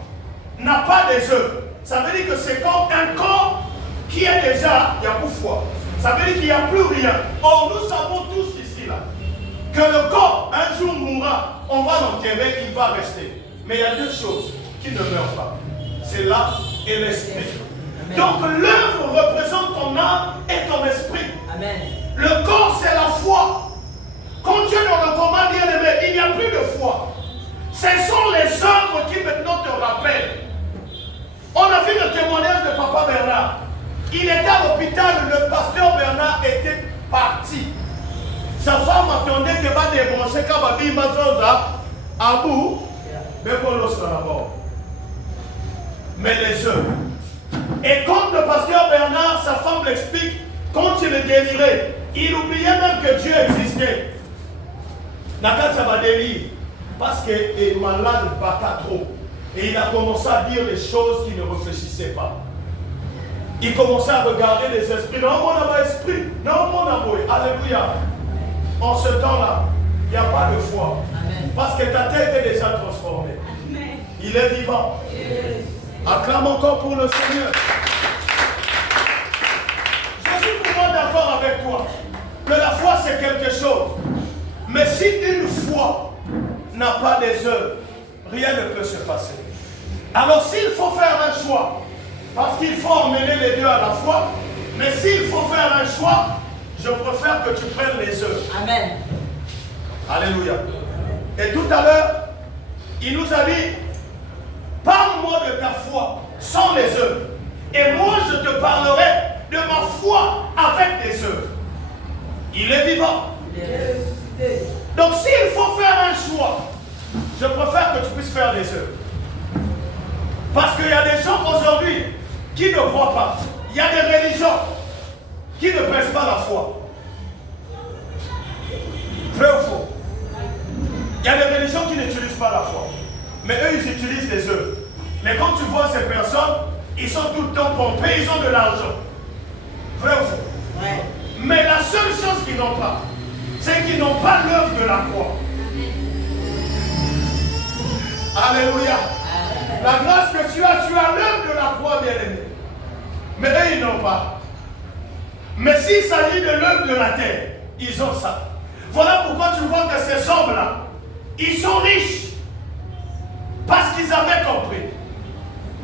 n'a pas des œuvres, ça veut dire que c'est comme un corps qui est déjà, il n'y a plus foi. Ça veut dire qu'il n'y a plus rien. Or, nous savons tous ici, là, que le corps, un jour mourra, on va l'enterrer, il va rester. Mais il y a deux choses qui ne meurent pas. C'est l'âme et l'esprit. Donc, l'œuvre représente ton âme et ton esprit. Amen. Le corps, c'est la foi. Quand tu es dans le coma, bien aimé, il n'y a plus de foi. Ce sont les œuvres qui maintenant te rappellent. On a vu le témoignage de Papa Bernard. Il était à l'hôpital, le pasteur Bernard était parti. Sa femme attendait qu'elle va débrancher Kababi Mazoza à bout. Mais les œuvres. Et comme le pasteur Bernard, sa femme l'explique, quand il est déliré, il oubliait même que Dieu existait. Nakata va délire parce qu'il est malade, bata trop. Et il a commencé à dire les choses qu'il ne réfléchissait pas. Il commençait à regarder les esprits. Non, mon amour esprit. Non, mon amour. Alléluia. En ce temps-là, il n'y a pas de foi. Amen. Parce que ta tête est déjà transformée. Amen. Il est vivant. Yes. Acclame encore pour le Seigneur. Je suis pour moi d'accord avec toi que la foi c'est quelque chose. Mais si une foi n'a pas des œuvres, rien ne peut se passer. Alors s'il faut faire un choix, parce qu'il faut emmener les deux à la fois, mais s'il faut faire un choix, je préfère que tu prennes les œuvres. Amen. Alléluia. Et tout à l'heure, il nous a dit, parle-moi de ta foi sans les œuvres. Et moi, je te parlerai de ma foi avec des œuvres. Il est vivant. Il est ressuscité. Donc s'il faut faire un choix, je préfère que tu puisses puisses faire des œuvres. Parce qu'il y a des gens aujourd'hui qui ne croient pas. Il y a des religions qui ne pèsent pas la foi. Vrai ou faux? Il y a des religions qui n'utilisent pas la foi. Mais eux, ils utilisent les œuvres. Mais quand tu vois ces personnes, ils sont tout le temps pompés, ils ont de l'argent. Vrai ou faux? Ouais. Mais la seule chose qu'ils n'ont pas, c'est qu'ils n'ont pas l'œuvre de la croix. Alléluia. La grâce que tu as l'œuvre de la croix, bien-aimé. Mais eux, ils n'ont pas. Mais s'il s'agit de l'œuvre de la terre, ils ont ça. Voilà pourquoi tu vois que ces hommes-là, ils sont riches. Parce qu'ils avaient compris.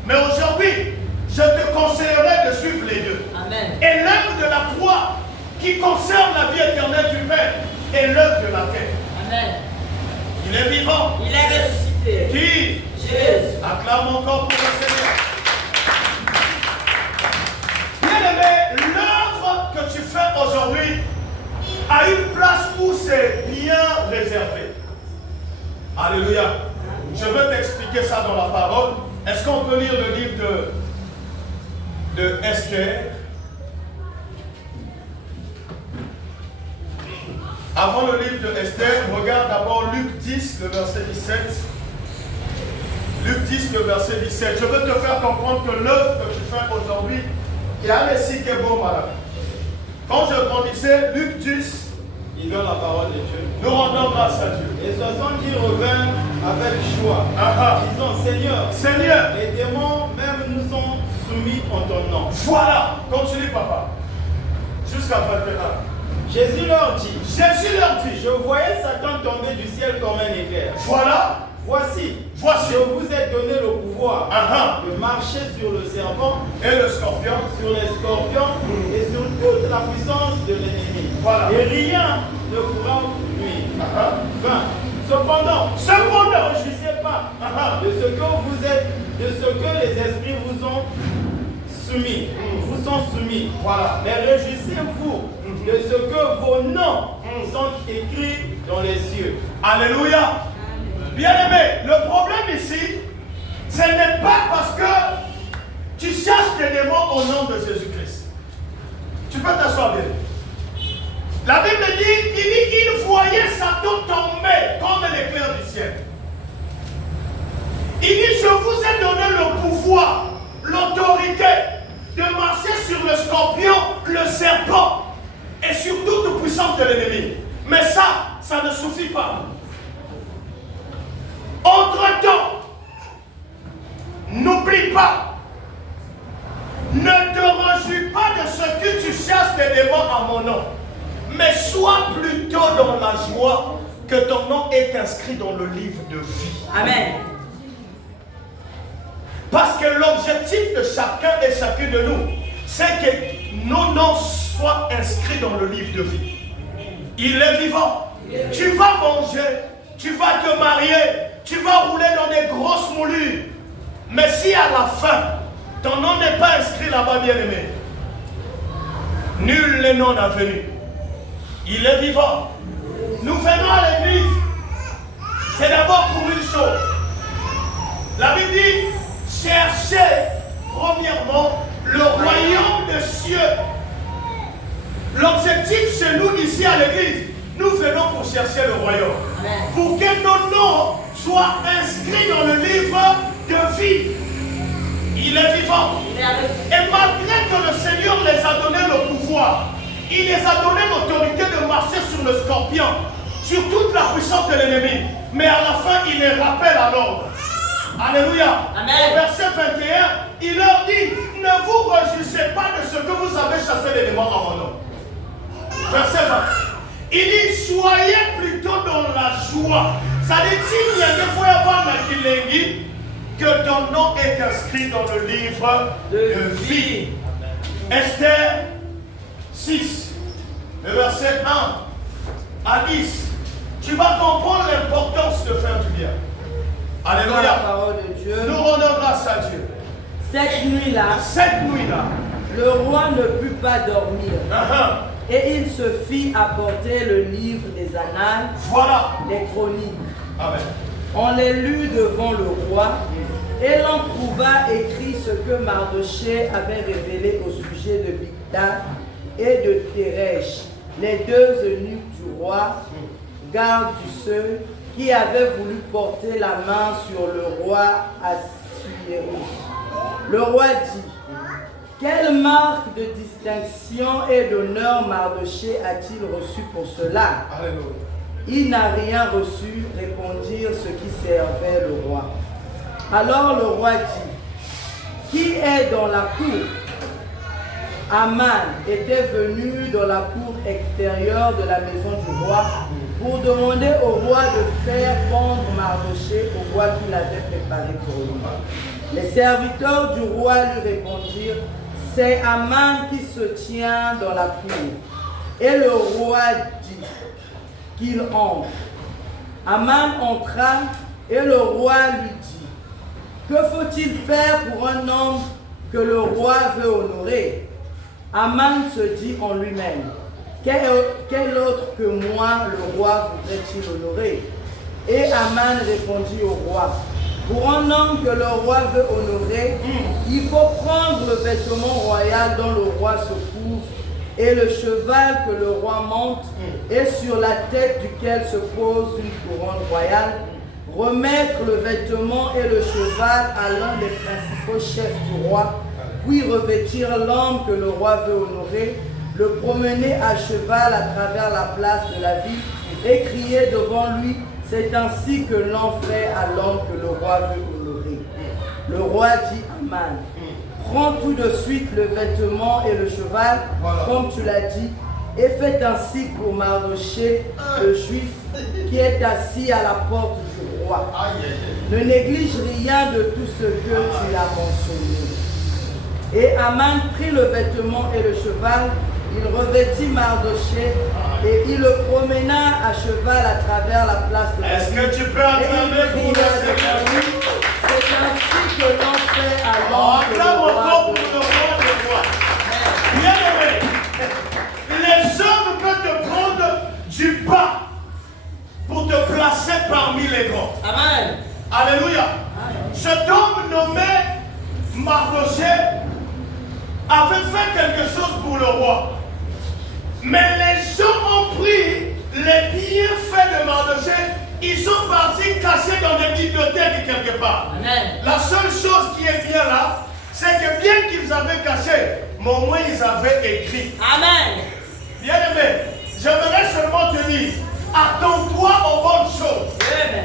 Mais aujourd'hui, je te conseillerais de suivre les deux. Amen. Et l'œuvre de la croix qui concerne la vie éternelle du Père est l'œuvre de la terre. Amen. Il est vivant. Il est ressuscité. Qui? Jésus. Acclame encore pour le Seigneur. Bien-aimé, l'œuvre que tu fais aujourd'hui a une place où c'est bien réservé. Alléluia. Je vais t'expliquer ça dans la parole. Est-ce qu'on peut lire le livre de Esther? Avant le livre de Esther, regarde d'abord Luc 10, le verset 17. Luc 10, le verset 17. Je veux te faire comprendre que l'œuvre que tu fais aujourd'hui, il y a un récit qui est beau, madame. Quand je grandissais, Luc 10, Ils ont la parole de Dieu. nous rendons grâce à Dieu. Et 70 revinrent avec joie, disant, Seigneur, Seigneur, les démons même nous sont soumis en ton nom. voilà, continue papa. Jusqu'à 21. Jésus leur dit, Jésus leur dit, je voyais Satan tomber du ciel comme un éclair. voilà, Voici, voici, je vous ai donné le pouvoir uh-huh, de marcher sur le serpent, et le scorpion, sur les scorpions et sur toute la puissance de l'ennemi. voilà, Et rien ne pourra vous nuire. uh-huh. 20. Cependant, Cependant, ne réjouissez pas uh-huh, de ce que vous êtes, de ce que les esprits vous ont soumis, vous sont soumis. voilà, Mais réjouissez-vous de ce que vos noms sont écrits dans les cieux. alléluia. Bien-aimé, le problème ici, ce n'est pas parce que tu cherches des démons au nom de Jésus-Christ. Tu peux t'asseoir bien. La Bible dit, il voyait Satan tomber comme l'éclair du ciel. Il dit, je vous ai donné le pouvoir, l'autorité de marcher sur le scorpion, le serpent et sur toute puissance de l'ennemi. Mais ça ne suffit pas. Entre-temps, n'oublie pas, ne te réjouis pas de ce que tu cherches des démons à mon nom, mais sois plutôt dans la joie que ton nom est inscrit dans le livre de vie. Amen. Parce que l'objectif de chacun et chacune de nous, c'est que nos noms soient inscrits dans le livre de vie. Il est vivant. Tu vas manger, tu vas te marier, tu vas rouler dans des grosses moulures. Mais si à la fin, ton nom n'est pas inscrit là-bas, bien-aimé, nul n'est non avenu. Il est vivant. Nous venons à l'église. C'est d'abord pour une chose. La Bible dit, cherchez premièrement le royaume des cieux. L'objectif chez nous ici à l'église, nous venons pour chercher le royaume. Amen. Pour que nos noms soient inscrits dans le livre de vie. Il est vivant. Il est ressuscité. Et malgré que le Seigneur les a donné le pouvoir, il les a donné l'autorité de marcher sur le scorpion, sur toute la puissance de l'ennemi. Mais à la fin, il les rappelle à l'ordre. Alléluia. Amen. Au verset 21, il leur dit, ne vous réjouissez pas de ce que vous avez chassé les démons à mon nom. Verset 20. Il dit, soyez plutôt dans la joie. Ça dit, s'il y a des fois avant la kilengi, que ton nom est inscrit dans le livre de vie. Esther 6, le verset 1 à 10. Tu vas comprendre l'importance de faire du bien. Dans la Alléluia. parole de Dieu. Nous rendons grâce à Dieu. Cette nuit-là, Cette nuit-là, le roi ne put pas dormir. uh-huh, Et il se fit apporter le livre des annales, voilà. les chroniques. Amen. On les lut devant le roi, et l'on trouva écrit ce que Mardochée avait révélé au sujet de Bigthan et de Téresh, les deux eunuques du roi, garde du seuil, qui avaient voulu porter la main sur le roi Assuérus. Le roi dit: quelle marque de distinction et d'honneur Mardochée a-t-il reçu pour cela? Alléluia. Il n'a rien reçu, répondirent ceux qui servaient le roi. Alors le roi dit: qui est dans la cour? Aman était venu dans la cour extérieure de la maison du roi pour demander au roi de faire pendre Mardochée au bois qu'il avait préparé pour lui. Les serviteurs du roi lui répondirent: c'est Aman qui se tient dans la cour. Et le roi dit qu'il entre. Aman entra et le roi lui dit: que faut-il faire pour un homme que le roi veut honorer? Aman se dit en lui-même: quel autre que moi le roi voudrait-il honorer? Et Aman répondit au roi: pour un homme que le roi veut honorer, il faut prendre le vêtement royal dont le roi se couvre et le cheval que le roi monte et sur la tête duquel se pose une couronne royale, remettre le vêtement et le cheval à l'un des principaux chefs du roi, puis revêtir l'homme que le roi veut honorer, le promener à cheval à travers la place de la ville et crier devant lui: c'est ainsi que l'on fait à l'homme que le roi veut honorer. Le roi dit à Aman: prends tout de suite le vêtement et le cheval, comme tu l'as dit, et fais ainsi pour Mardochée, le juif, qui est assis à la porte du roi. Ne néglige rien de tout ce que tu as mentionné. Et Aman prit le vêtement et le cheval, il revêtit Mardochée et il le promena à cheval à travers la place de la Est-ce ville. que tu peux acclamer pour le Seigneur? C'est ainsi que l'on fait à l'homme que Acclame le roi encore pour veut. le roi de roi. Bien aimé, les hommes peuvent te prendre du bas pour te placer parmi les grands. Amen. Alléluia. Cet homme nommé Mardochée avait fait quelque chose pour le roi. Mais les gens ont pris les bienfaits de Mardochée, ils sont partis cachés dans des bibliothèques quelque part. Amen. La seule chose qui est bien là, c'est que bien qu'ils avaient caché, mais au moins ils avaient écrit. Amen. Bien aimé, j'aimerais seulement te dire, attends-toi aux bonnes choses. Amen.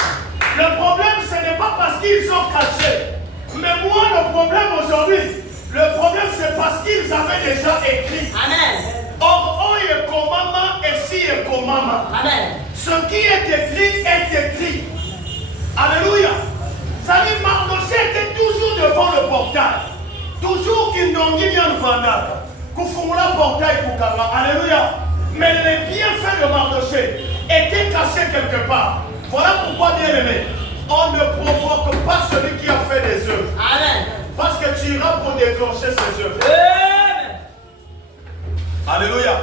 Le problème, ce n'est pas parce qu'ils sont cachés. Mais moi, le problème aujourd'hui, le problème, c'est parce qu'ils avaient déjà écrit. Amen. Or, on est comme maman et si est comme maman. Amen. Ce qui est écrit est écrit. Alléluia. Ça dit, Mardochée était toujours devant le portail. Toujours qu'il n'en dit bien le vanaka. Qu'on fout la portail pour Kama. Alléluia. Mais les bienfaits de Mardochée étaient cachés quelque part. Voilà pourquoi, bien aimé, on ne provoque pas celui qui a fait des œuvres. Amen. Parce que tu iras pour déclencher ses œuvres. Amen. Alléluia.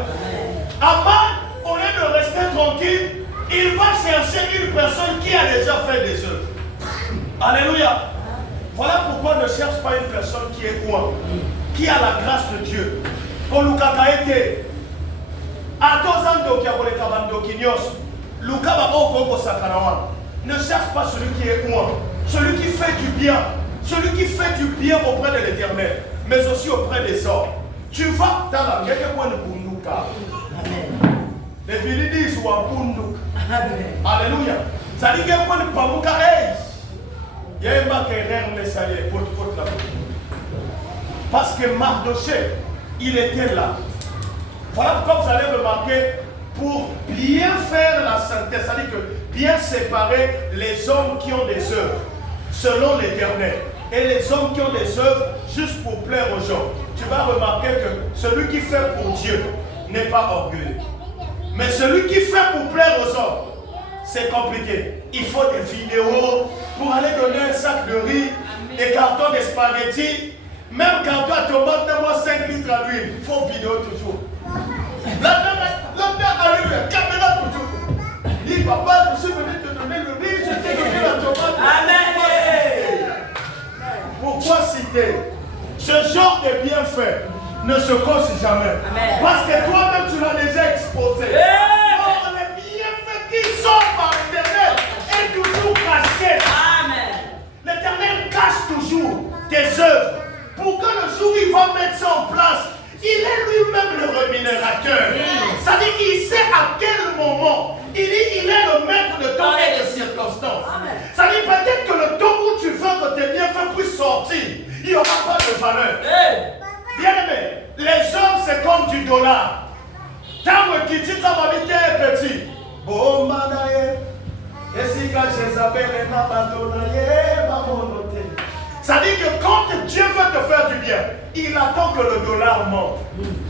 Aman, au lieu de rester tranquille, il va chercher une personne qui a déjà fait des œuvres. Alléluia. Voilà pourquoi ne cherche pas une personne qui est quoi? Qui a la grâce de Dieu. Pour Lukaka été. À 2 ans ne cherche pas celui qui est moi. Celui qui fait du bien. Celui qui fait du bien auprès de l'Éternel. Mais aussi auprès des hommes. Tu vas dans la les villes disent Alléluia. Ça dit qu'il y a un pamouka. Il y a un parce que Mardochée, il était là. Voilà pourquoi vous allez remarquer, pour bien faire la synthèse, c'est-à-dire que bien séparer les hommes qui ont des œuvres selon l'Éternel et les hommes qui ont des œuvres juste pour plaire aux gens. Tu vas remarquer que celui qui fait pour Dieu n'est pas orgueilleux. Mais celui qui fait pour plaire aux hommes, c'est compliqué. Il faut des vidéos pour aller donner un sac de riz, des cartons de spaghettis, même carton à tomate, donne-moi 5 litres à l'huile. Il faut vidéo toujours. L'homme allume la caméra toujours. Dit, papa, je suis venu te donner le riz, je t'ai donné la tomate. Pourquoi citer? Ce genre de bienfait ne se cause jamais. Amen. Parce que toi-même, tu l'as déjà exposé. Or, les bienfaits qui sont par l'Éternel est toujours caché. L'Éternel cache toujours tes œuvres pour que le jour où il va mettre ça en place, il est lui-même le rémunérateur. Ça dit qu'il sait à quel moment il est le maître de temps et de circonstances. Ça dit peut-être que le temps où tu veux que tes bienfaits puissent sortir, il n'y aura pas de valeur. Bien aimé, les hommes c'est comme du dollar. Tant que tu t'as habité petit. Bon manaye. Et si quand Jézabel est m'abandonné, m'abandonné. Ça dit que quand Dieu veut te faire du bien, il attend que le dollar monte.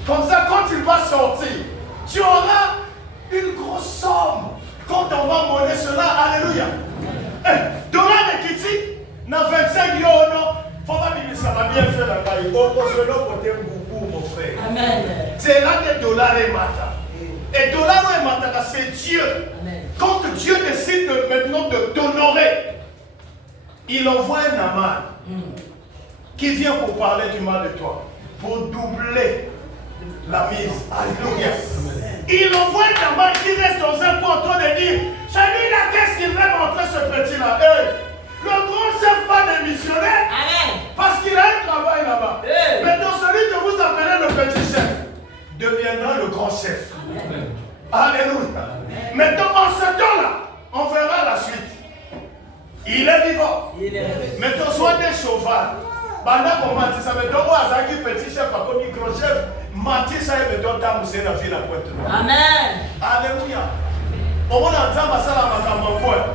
Comme ça, quand il va sortir, tu auras une grosse somme. Quand on va monnaie cela, alléluia. Dollar de Kitty, dans 25 euros, non. Faut pas dire que ça va bien faire la caille. Au côté beaucoup, mon frère. Amen. C'est là que dollar et mata. Et dollar et mata, c'est Dieu. Amen. Quand Dieu décide maintenant de t'honorer, il envoie un aman qui vient pour parler du mal de toi, pour doubler la mise. Alléluia. Il envoie un aman qui reste dans un coin en train de dire, celui-là, qu'est-ce qu'il va montrer ce petit-là? Le grand chef va démissionner parce qu'il a un travail là-bas. Maintenant, celui que vous appelez le petit chef deviendra le grand chef. Amen. Alléluia. Maintenant, en ce temps-là, on verra la suite. Il est vivant. Maintenant, soit des chauvins. Pendant qu'on m'a dit ça, maintenant, on a un petit chef, pas comme grand chef. Mati ça et maintenant, t'as moussé la ville à pointe. Amen. Alléluia. On a entendu ça là, ma campagne.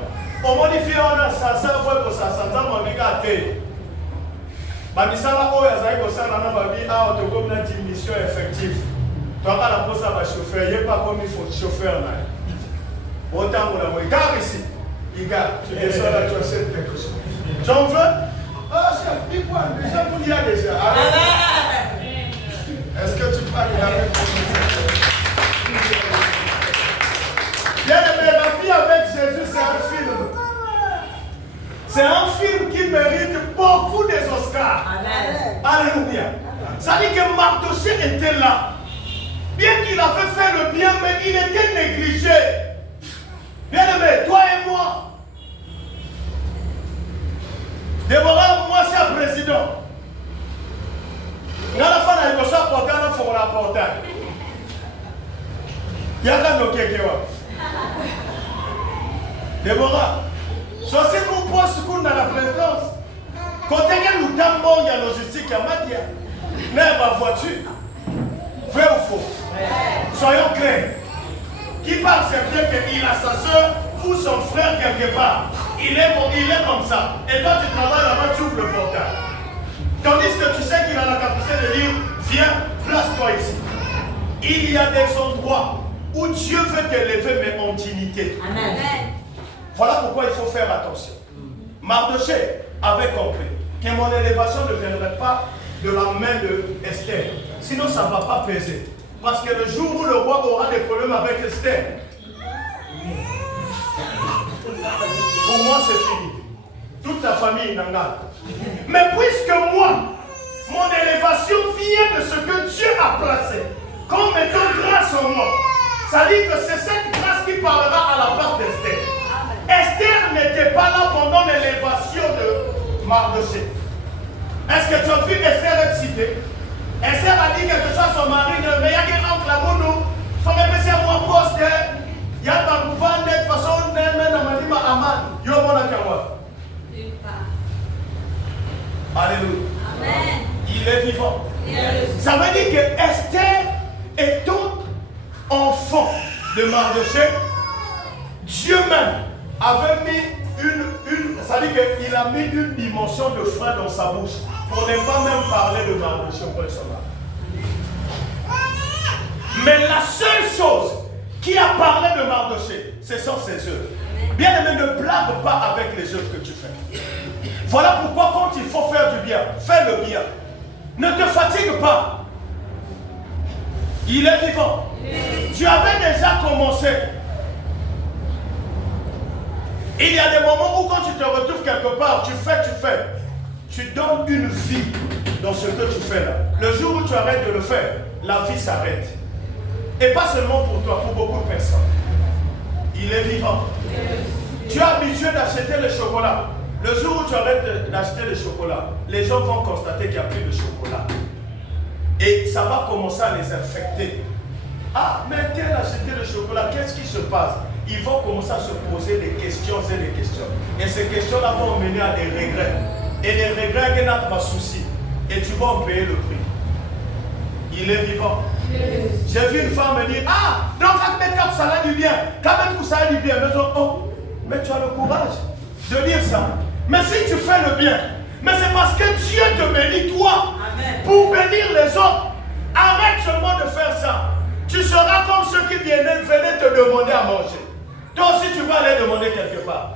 On a dit on a ça fois pour ça, ça on a gâté. Babisala o ya zai ko sana na babi a auto comme une diminution effective. Toi quand la pose à chauffeur, il est pas comme il faut chauffeur là. Autant on la voit gare ici. Il gare, tu descends là tu as cette quelque chose. J'en veux. Ah chef, il quoi déjà vous y a déjà. Est-ce que tu parles avec bien aimé, la vie avec Jésus, c'est un film. C'est un film qui mérite beaucoup des Oscars. Amen. Alléluia. Ça dit que Mardochée était là. Bien qu'il avait fait le bien, mais il était négligé. Bien aimé, toi et moi. Déborah, moi c'est un président. Il y a la fin de la portée, il faut la porter. Il y a un Déborah, so c'est mon poste qu'on a la présidence. Quand il y a le il y a logistique, il y a Madia. Mais ma voiture, vrai ou faux? Soyons clairs. Qui parle, c'est bien qu'il a sa soeur ou son frère quelque part. Il est comme ça. Et quand tu travailles là-bas, tu ouvres le portail. Tandis que tu sais qu'il a la capacité de dire, viens, place-toi ici. Il y a des endroits où Dieu veut t'élever, mais en dignité. Amen. Voilà pourquoi il faut faire attention. Mardochée avait compris que mon élévation ne viendrait pas de la main de Esther. Sinon, ça ne va pas peser. Parce que le jour où le roi aura des problèmes avec Esther, pour moi, c'est fini. Toute ta famille n'en a. Mais puisque moi, mon élévation vient de ce que Dieu a placé comme étant grâce en moi, ça dit que c'est cette grâce qui parlera à la place d'Esther. Esther n'était pas là pendant l'élévation de Mardochée. Est-ce que tu as vu Esther être citée? Esther a dit quelque chose à son mari, mais il y a des gens qui l'ont dit, il faut répéter à mon poste, il y a un mouvement de façon, il y a Alléluia. Amen. Il est vivant. Ça veut dire que Esther étant enfant de Mardochée, Dieu même avait mis ça veut dire qu'il a mis une dimension de frein dans sa bouche pour ne pas même parler de Mardochée au personnage. Mais la seule chose qui a parlé de Mardochée, ce sont ses œuvres. Bien aimé, ne blague pas avec les œuvres que tu fais. Voilà pourquoi quand il faut faire du bien, fais le bien. Ne te fatigue pas. Il est vivant. Tu avais déjà commencé. Il y a des moments où quand tu te retrouves quelque part, tu fais. Tu donnes une vie dans ce que tu fais là. Le jour où tu arrêtes de le faire, la vie s'arrête. Et pas seulement pour toi, pour beaucoup de personnes. Il est vivant. Tu es habitué d'acheter le chocolat. Le jour où tu arrêtes d'acheter le chocolat, les gens vont constater qu'il n'y a plus de chocolat. Et ça va commencer à les infecter. Ah, mais tel a acheté le chocolat, qu'est-ce qui se passe? Ils vont commencer à se poser des questions et des questions. Et ces questions-là vont mener à des regrets. Et les regrets, il n'y a pas de souci. Et tu vas en payer le prix. Il est vivant. J'ai vu une femme me dire, ah, donc quand ça a du bien, quand même ça a du bien, mais tu as le courage de dire ça. Mais si tu fais le bien, mais c'est parce que Dieu te bénit toi. Amen. Pour bénir les autres. Arrête seulement de faire ça. Tu seras comme ceux qui venaient te demander à manger. Toi aussi tu vas aller demander quelque part.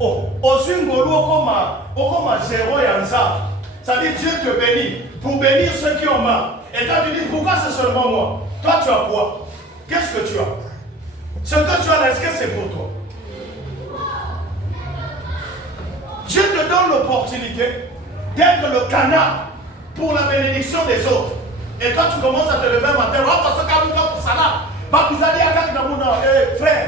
Oh, aussi comme zéro et ça. Ça dit Dieu te bénit pour bénir ceux qui ont mal. Et toi tu dis pourquoi c'est seulement moi? Toi tu as quoi? Qu'est-ce que tu as? Ce que tu as, est-ce que c'est pour toi? Dieu te donne l'opportunité d'être le canal pour la bénédiction des autres. Et toi tu commences à te lever un matin, oh, parce que quand pour ça là, vous allez à quelqu'un frère,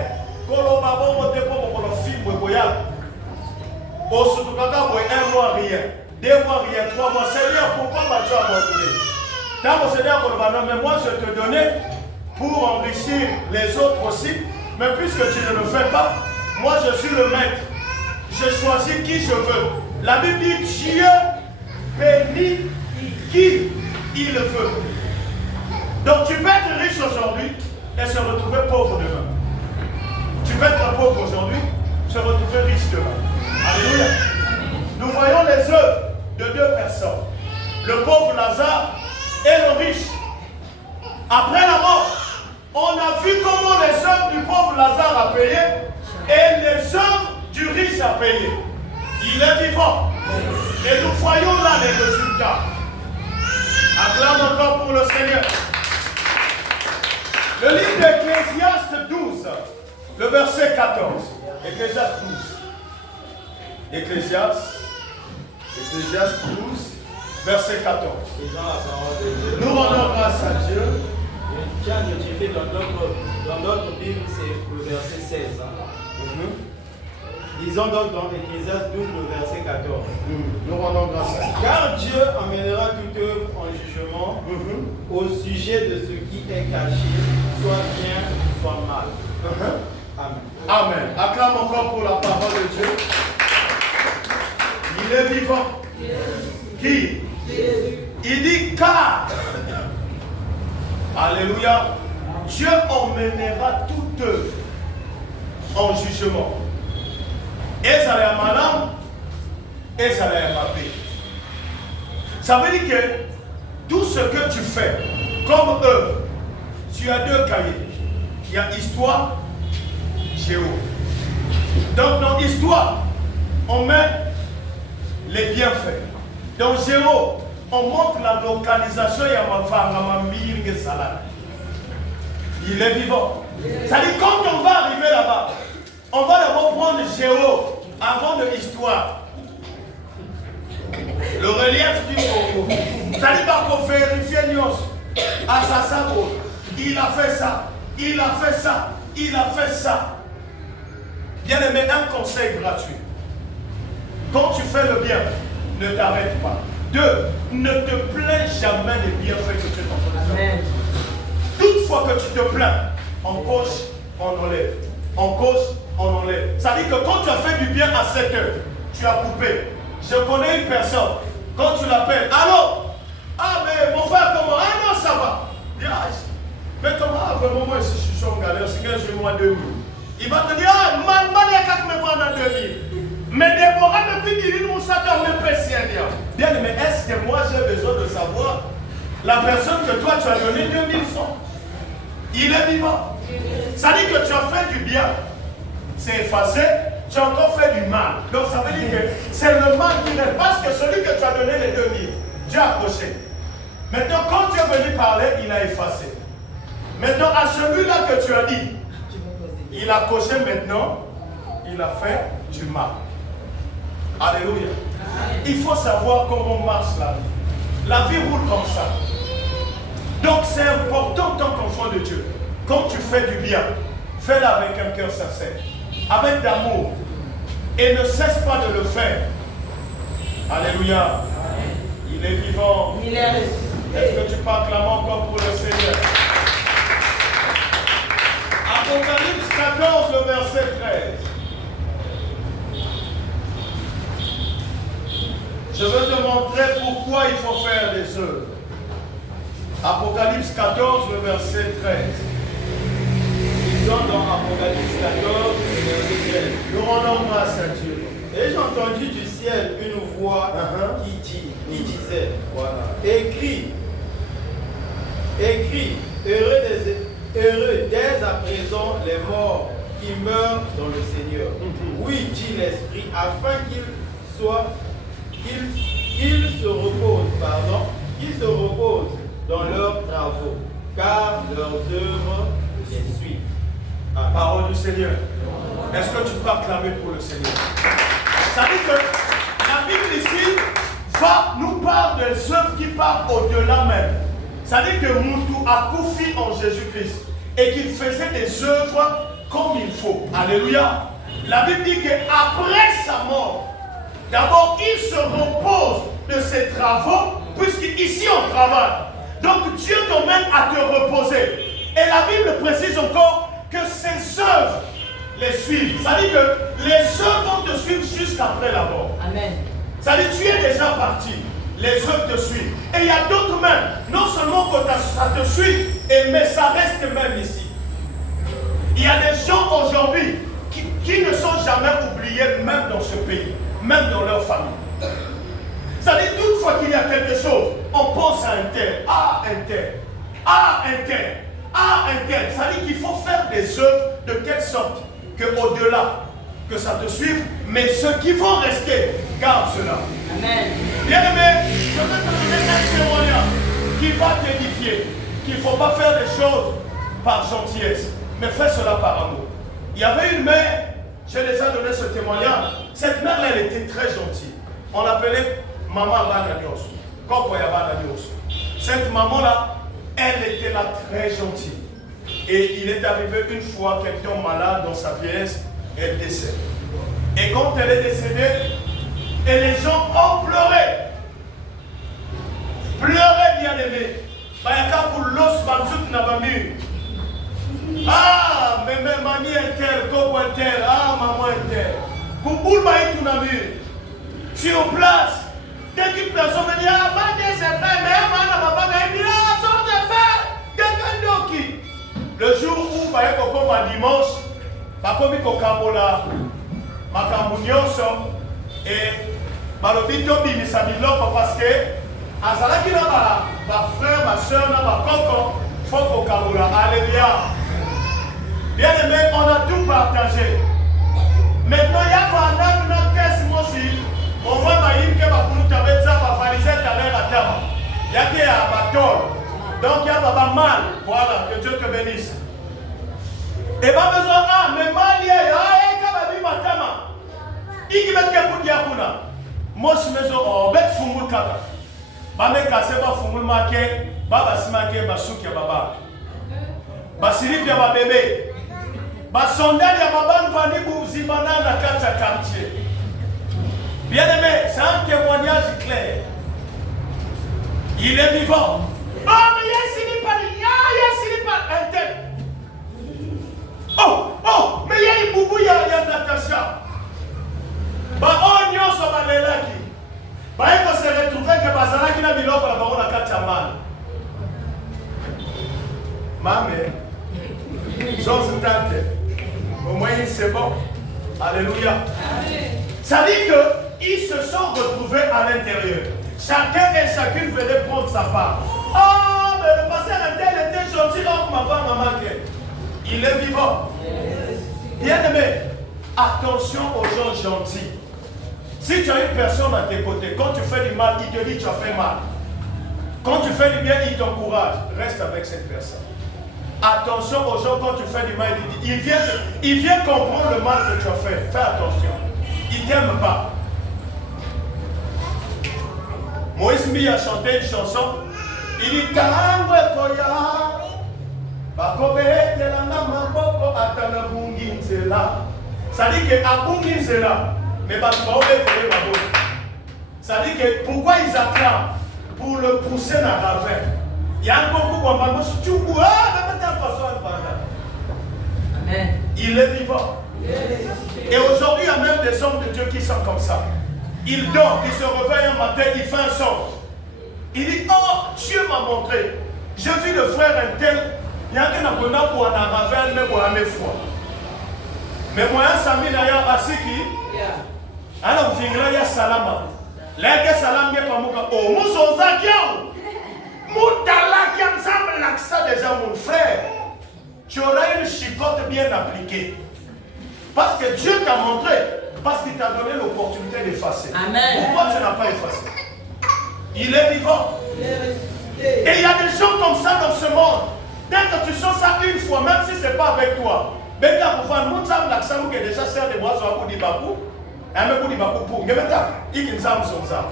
surtout quand un mois rien, 2 mois rien, 3 mois, Seigneur, pourquoi m'as-tu abandonné? Quand mon Seigneur, mais moi je te donnais pour enrichir les autres aussi, mais puisque tu ne le fais pas, moi je suis le maître. Je choisis qui je veux. La Bible dit Dieu bénit qui il le veut. Donc tu peux être riche aujourd'hui et se retrouver pauvre demain. Tu peux être pauvre aujourd'hui, se retrouver riche demain. Alléluia. Nous voyons les œuvres de 2 personnes. Le pauvre Lazare et le riche. Après la mort, on a vu comment les œuvres du pauvre Lazare a payé et les œuvres du riche a payé. Il est vivant. Et nous voyons là les résultats. Acclame encore pour le Seigneur. Le livre d'Ecclésiaste 12, le verset 14. Ecclésiaste 12. Ecclésiaste 12, verset 14. Nous rendons grâce à Dieu. Tiens, j'ai fait dans notre Bible, c'est le verset 16. Disons donc dans Ecclésiaste 12, le verset 14. Nous rendons grâce à Dieu. Car Dieu emmènera toute œuvre en jugement au sujet de ce qui est caché, soit bien, soit mal. Amen. Amen. Acclame encore pour la parole de Dieu. Il est vivant. Qui? Il dit car. Alléluia. Dieu emmènera toute œuvre en jugement. Et ça l'a madame, et ça l'a rappelé. Ça veut dire que tout ce que tu fais, comme œuvre, tu as 2 cahiers. Il y a histoire, géo. Donc dans histoire, on met les bienfaits. Dans géo, on montre la localisation et il est vivant. Ça dit quand on va arriver là-bas, on va d'abord prendre géo avant de l'histoire. Le relief du Congo. Ça dit pas qu'on vérifie Nyos. Assasabo. Il a fait ça. Il a fait ça. Il a fait ça. Bien aimé, un conseil gratuit. Quand tu fais le bien, ne t'arrête pas. 2, ne te plains jamais des bienfaits que tu es en train de faire. Toutefois que tu te plains, en gauche, on enlève. En gauche, on enlève. Ça dit que quand tu as fait du bien à 7 heures, tu as coupé. Je connais une personne, quand tu l'appelles, allô? Ah, mais mon frère, comment? Ah non, ça va. Mais comment, vraiment, moi, si je suis en galère, c'est que j'ai moins 2000. Il va te dire, ah, man, il y a 4 me prendre 2000. Mais Déborah, depuis 10 000, ça t'a même pas si bien. Bien, mais est-ce que moi, j'ai besoin de savoir la personne que toi, tu as donné 2000 francs? Il est vivant. Ça dit que tu as fait du bien. C'est effacé, tu as encore fait du mal. Donc ça veut dire que c'est le mal qui reste. Parce que celui que tu as donné les 2000, Dieu a coché. Maintenant, quand tu es venu parler, il a effacé. Maintenant, à celui-là que tu as dit, il a coché maintenant, il a fait du mal. Alléluia. Il faut savoir comment marche la vie. La vie roule comme ça. Donc c'est important en tant qu'enfant de Dieu. Quand tu fais du bien, fais-le avec un cœur sincère, avec d'amour. Et ne cesse pas de le faire. Alléluia. Il est vivant. Il est ressuscité. Est-ce que tu peux acclamer encore pour le Seigneur? Apocalypse 14, le verset 13. Je veux te montrer pourquoi il faut faire des œuvres. Apocalypse 14, le verset 13. Ils sont dans Apocalypse 14, verset 13. Nous rendons grâce à Dieu. Et j'ai entendu du ciel une voix qui disait, voilà, écris, heureux dès à présent les morts qui meurent dans le Seigneur. Oui, dit l'Esprit, afin qu'ils se reposent dans leurs travaux, car leurs œuvres les suivent. Parole du Seigneur. Est-ce que tu peux acclamer pour le Seigneur? Ça dit que la Bible ici nous parle des œuvres qui partent au-delà même. Ça dit que Moutou a confié en Jésus-Christ et qu'il faisait des œuvres comme il faut. Alléluia. La Bible dit qu'après sa mort, d'abord il se repose de ses travaux, puisqu'ici on travaille. Donc Dieu t'emmène à te reposer. Et la Bible précise encore que ses œuvres les suivent. Ça dit que les œuvres vont te suivre jusqu'après la mort. Amen. Ça dit que tu es déjà parti. Les œuvres te suivent. Et il y a d'autres même. Non seulement que ça te suit, mais ça reste même ici. Il y a des gens aujourd'hui qui ne sont jamais oubliés même dans ce pays, même dans leur famille. Ça dit toutefois qu'il y a quelque chose, on pense à un tel, à un tel, à un tel, à un tel. Ça dit qu'il faut faire des œuvres de telle sorte qu'au-delà, que ça te suive, mais ceux qui vont rester, garde cela. Amen. Bien-aimé, je vais te donner un témoignage qui va t'édifier, qu'il ne faut pas faire des choses par gentillesse, mais fais cela par amour. Il y avait une mère, j'ai déjà donné ce témoignage, cette mère-là, elle était très gentille. On l'appelait Maman Bananios, Kokoya Bananios. Cette maman-là, elle était là très gentille. Et il est arrivé une fois qu'elle tombe malade dans sa vieillesse, elle décède. Et quand elle est décédée, et les gens ont pleuré. Pleuré, bien aimé. Bayaka pour l'os banzout nabami. Ah, mais mamie est telle, Koko est telle, ah, maman est telle. Kouboul baï tout nami. Sur place, dès qu'une personne me dit, ah, maman c'est fait, mais maman n'a pas gagné, ah, ça c'est fait, quelqu'un d'autre. Le jour où Bayaka comme un dimanche, Bakomi Kokabola, Makamunyoso, et Balobito Bimisa Biloko parce que Azalaki na ma frère, ma soeur, ma coco, Foko Kabola. Alléluia. Bien aimé, on a tout partagé. Maintenant, il y a pas un caisse aussi. On voit Maïm que ma poule t'avait ça, ma falisette à l'air à table. Il y a qui a bateau. Donc il y a pas mal. Voilà, que Dieu te bénisse. Et pas besoin, ah, mais mal, il y a, ah, il y a ma tama. Il qui met que pour kuna. Moi je me dis oh bet fumul kaka. Ba me kase ba fumul make, ba basimake ba suki ya baba. Ba silipi ya ba bébé. Ba sondali ya baba nvandi buzimana na kata quartier. Bien aimé, c'est un témoignage clair. Il est vivant. Oh mais il n'est pas un tel. Oh, mais il y a une boubou, il y a Natacha. Bah, on y a son malélaki. Bah, il faut se retrouver que Bazalaki n'a mis l'eau pour la baronne à Kachaman. Mamé, j'ose tenter. Au moins, c'est bon. Alléluia. Ça dit qu'ils se sont retrouvés à l'intérieur. Chacun et chacune venait prendre sa part. Ah, mais le pasteur était gentil là pour ma femme, maman. Il est vivant. Bien-aimé, attention aux gens gentils. Si tu as une personne à tes côtés, quand tu fais du mal, il te dit tu as fait mal. Quand tu fais du bien, il t'encourage. Reste avec cette personne. Attention aux gens quand tu fais du mal, il vient comprendre le mal que tu as fait. Fais attention. il ne t'aime pas. Moïse Mbi a chanté une chanson. Il dit Tango Koya. Bakobe Telanga Maboko Atana Bungi Nzela. Ça dit que à Bungi Nzela, mais Bakobe Telanga Maboko. Ça dit que pourquoi ils acclament? Pour le pousser dans la ravin. Il y a beaucoup de gens Amen. il est vivant. Et aujourd'hui, il y a même des hommes de Dieu qui sont comme ça. Il dort, il se réveille un matin, il fait un son. Il dit, oh, Dieu m'a montré. J'ai vu le frère un tel, il y a un peu pour un ravin, mais pour un foi. Mais moi, Sami d'ailleurs, Asiki, alors, il y a Salama. L'un salam est comme oh, Moussozakiao. Moutala qui ensemble l'accent déjà, mon frère. Tu auras une chicote bien appliquée. Parce que Dieu t'a montré. Parce qu'il t'a donné l'opportunité d'effacer. Amen. Pourquoi tu n'as pas effacé? Il est vivant. Et il y a des gens comme ça dans ce monde. Dès que tu sens ça une fois, même si ce n'est pas avec toi. Mais quand vous faites un ensemble l'accent qui est déjà serre de bois sur un bout de babou. Un peu de babou pour. Mais maintenant, il y a des gens qui sont ça.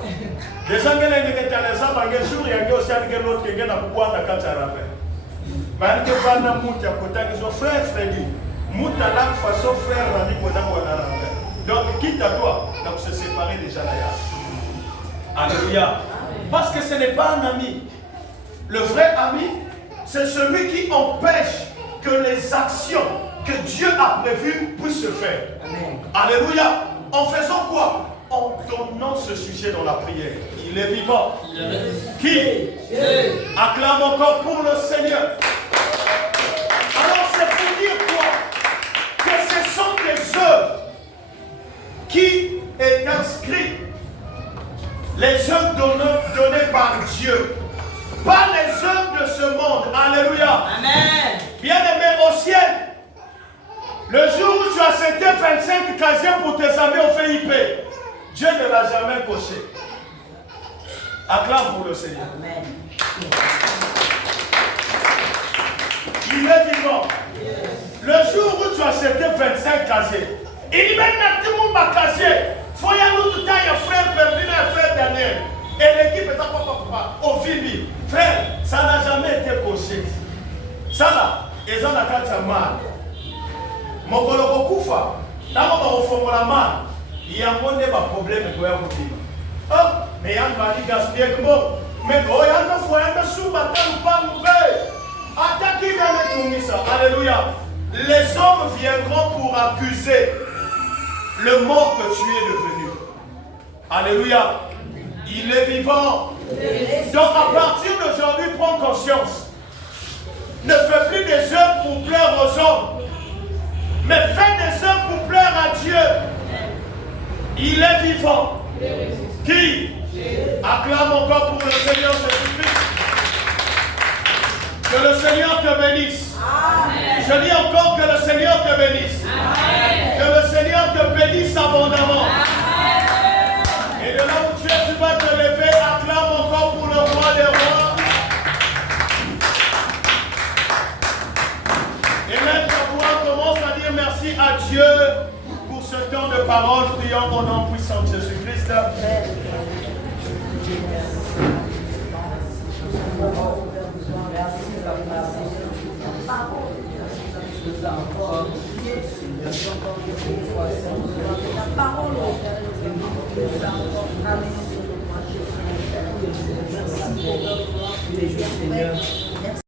Les gens qui ont des arbres, il y a des jours, il y a des autres qui ont des pouvoir dans le cadre. Mais il y a des gens qui ont frère Freddy. Mouta la façon frère Rami Kodamouana. Donc, quitte à toi, donc se séparer déjà là. Alléluia. Parce que ce n'est pas un ami. Le vrai ami, c'est celui qui empêche que les actions que Dieu a prévues puissent se faire. Amen. Alléluia. En faisant quoi? En donnant ce sujet dans la prière. Il est vivant. Qui acclame encore pour le Seigneur. Alors c'est pour dire quoi? Que ce sont des œuvres qui est inscrit. Les œuvres données par Dieu. Pas les œuvres de ce monde. Alléluia. Amen. Bien-aimé au ciel. Le jour où tu as accepté 25 casiers pour tes amis au VIP, Dieu ne l'a jamais coché. Acclame pour le Seigneur. Amen. Il est vivant. Le jour où tu as accepté 25 casiers, il dit maintenant tout le monde va casier. Il faut y aller tout le temps, il y a frère Bernard et frère Daniel. Et l'équipe est au VIP. Frère, ça n'a jamais été coché. Ça là, ils ont la carte mal. Mon collègue Koufa, dans mon fonds mal, il y a un problème de quoi vous dire. Oh, mais il y a un gaspillé comme mais il y a un foyer de sous-bâtard pas mauvais. Attaquez dans les ça. Alléluia. Les hommes viendront pour accuser le mort que tu es devenu. Alléluia. Il est vivant. Donc à partir d'aujourd'hui, prends conscience. Ne fais plus des œuvres pour plaire aux hommes, mais fais des œuvres pour plaire à Dieu. Il est vivant. Qui acclame encore pour le Seigneur Jésus-Christ. Que le Seigneur te bénisse. Amen. Je dis encore que le Seigneur te bénisse. Amen. Que le Seigneur te bénisse abondamment. Amen. Et de là où tu es, tu vas te lever. Acclame encore pour le roi des rois. Et maintenant, commence à dire merci à Dieu pour ce temps de parole. Prions au nom puissant de Jésus-Christ. Merci.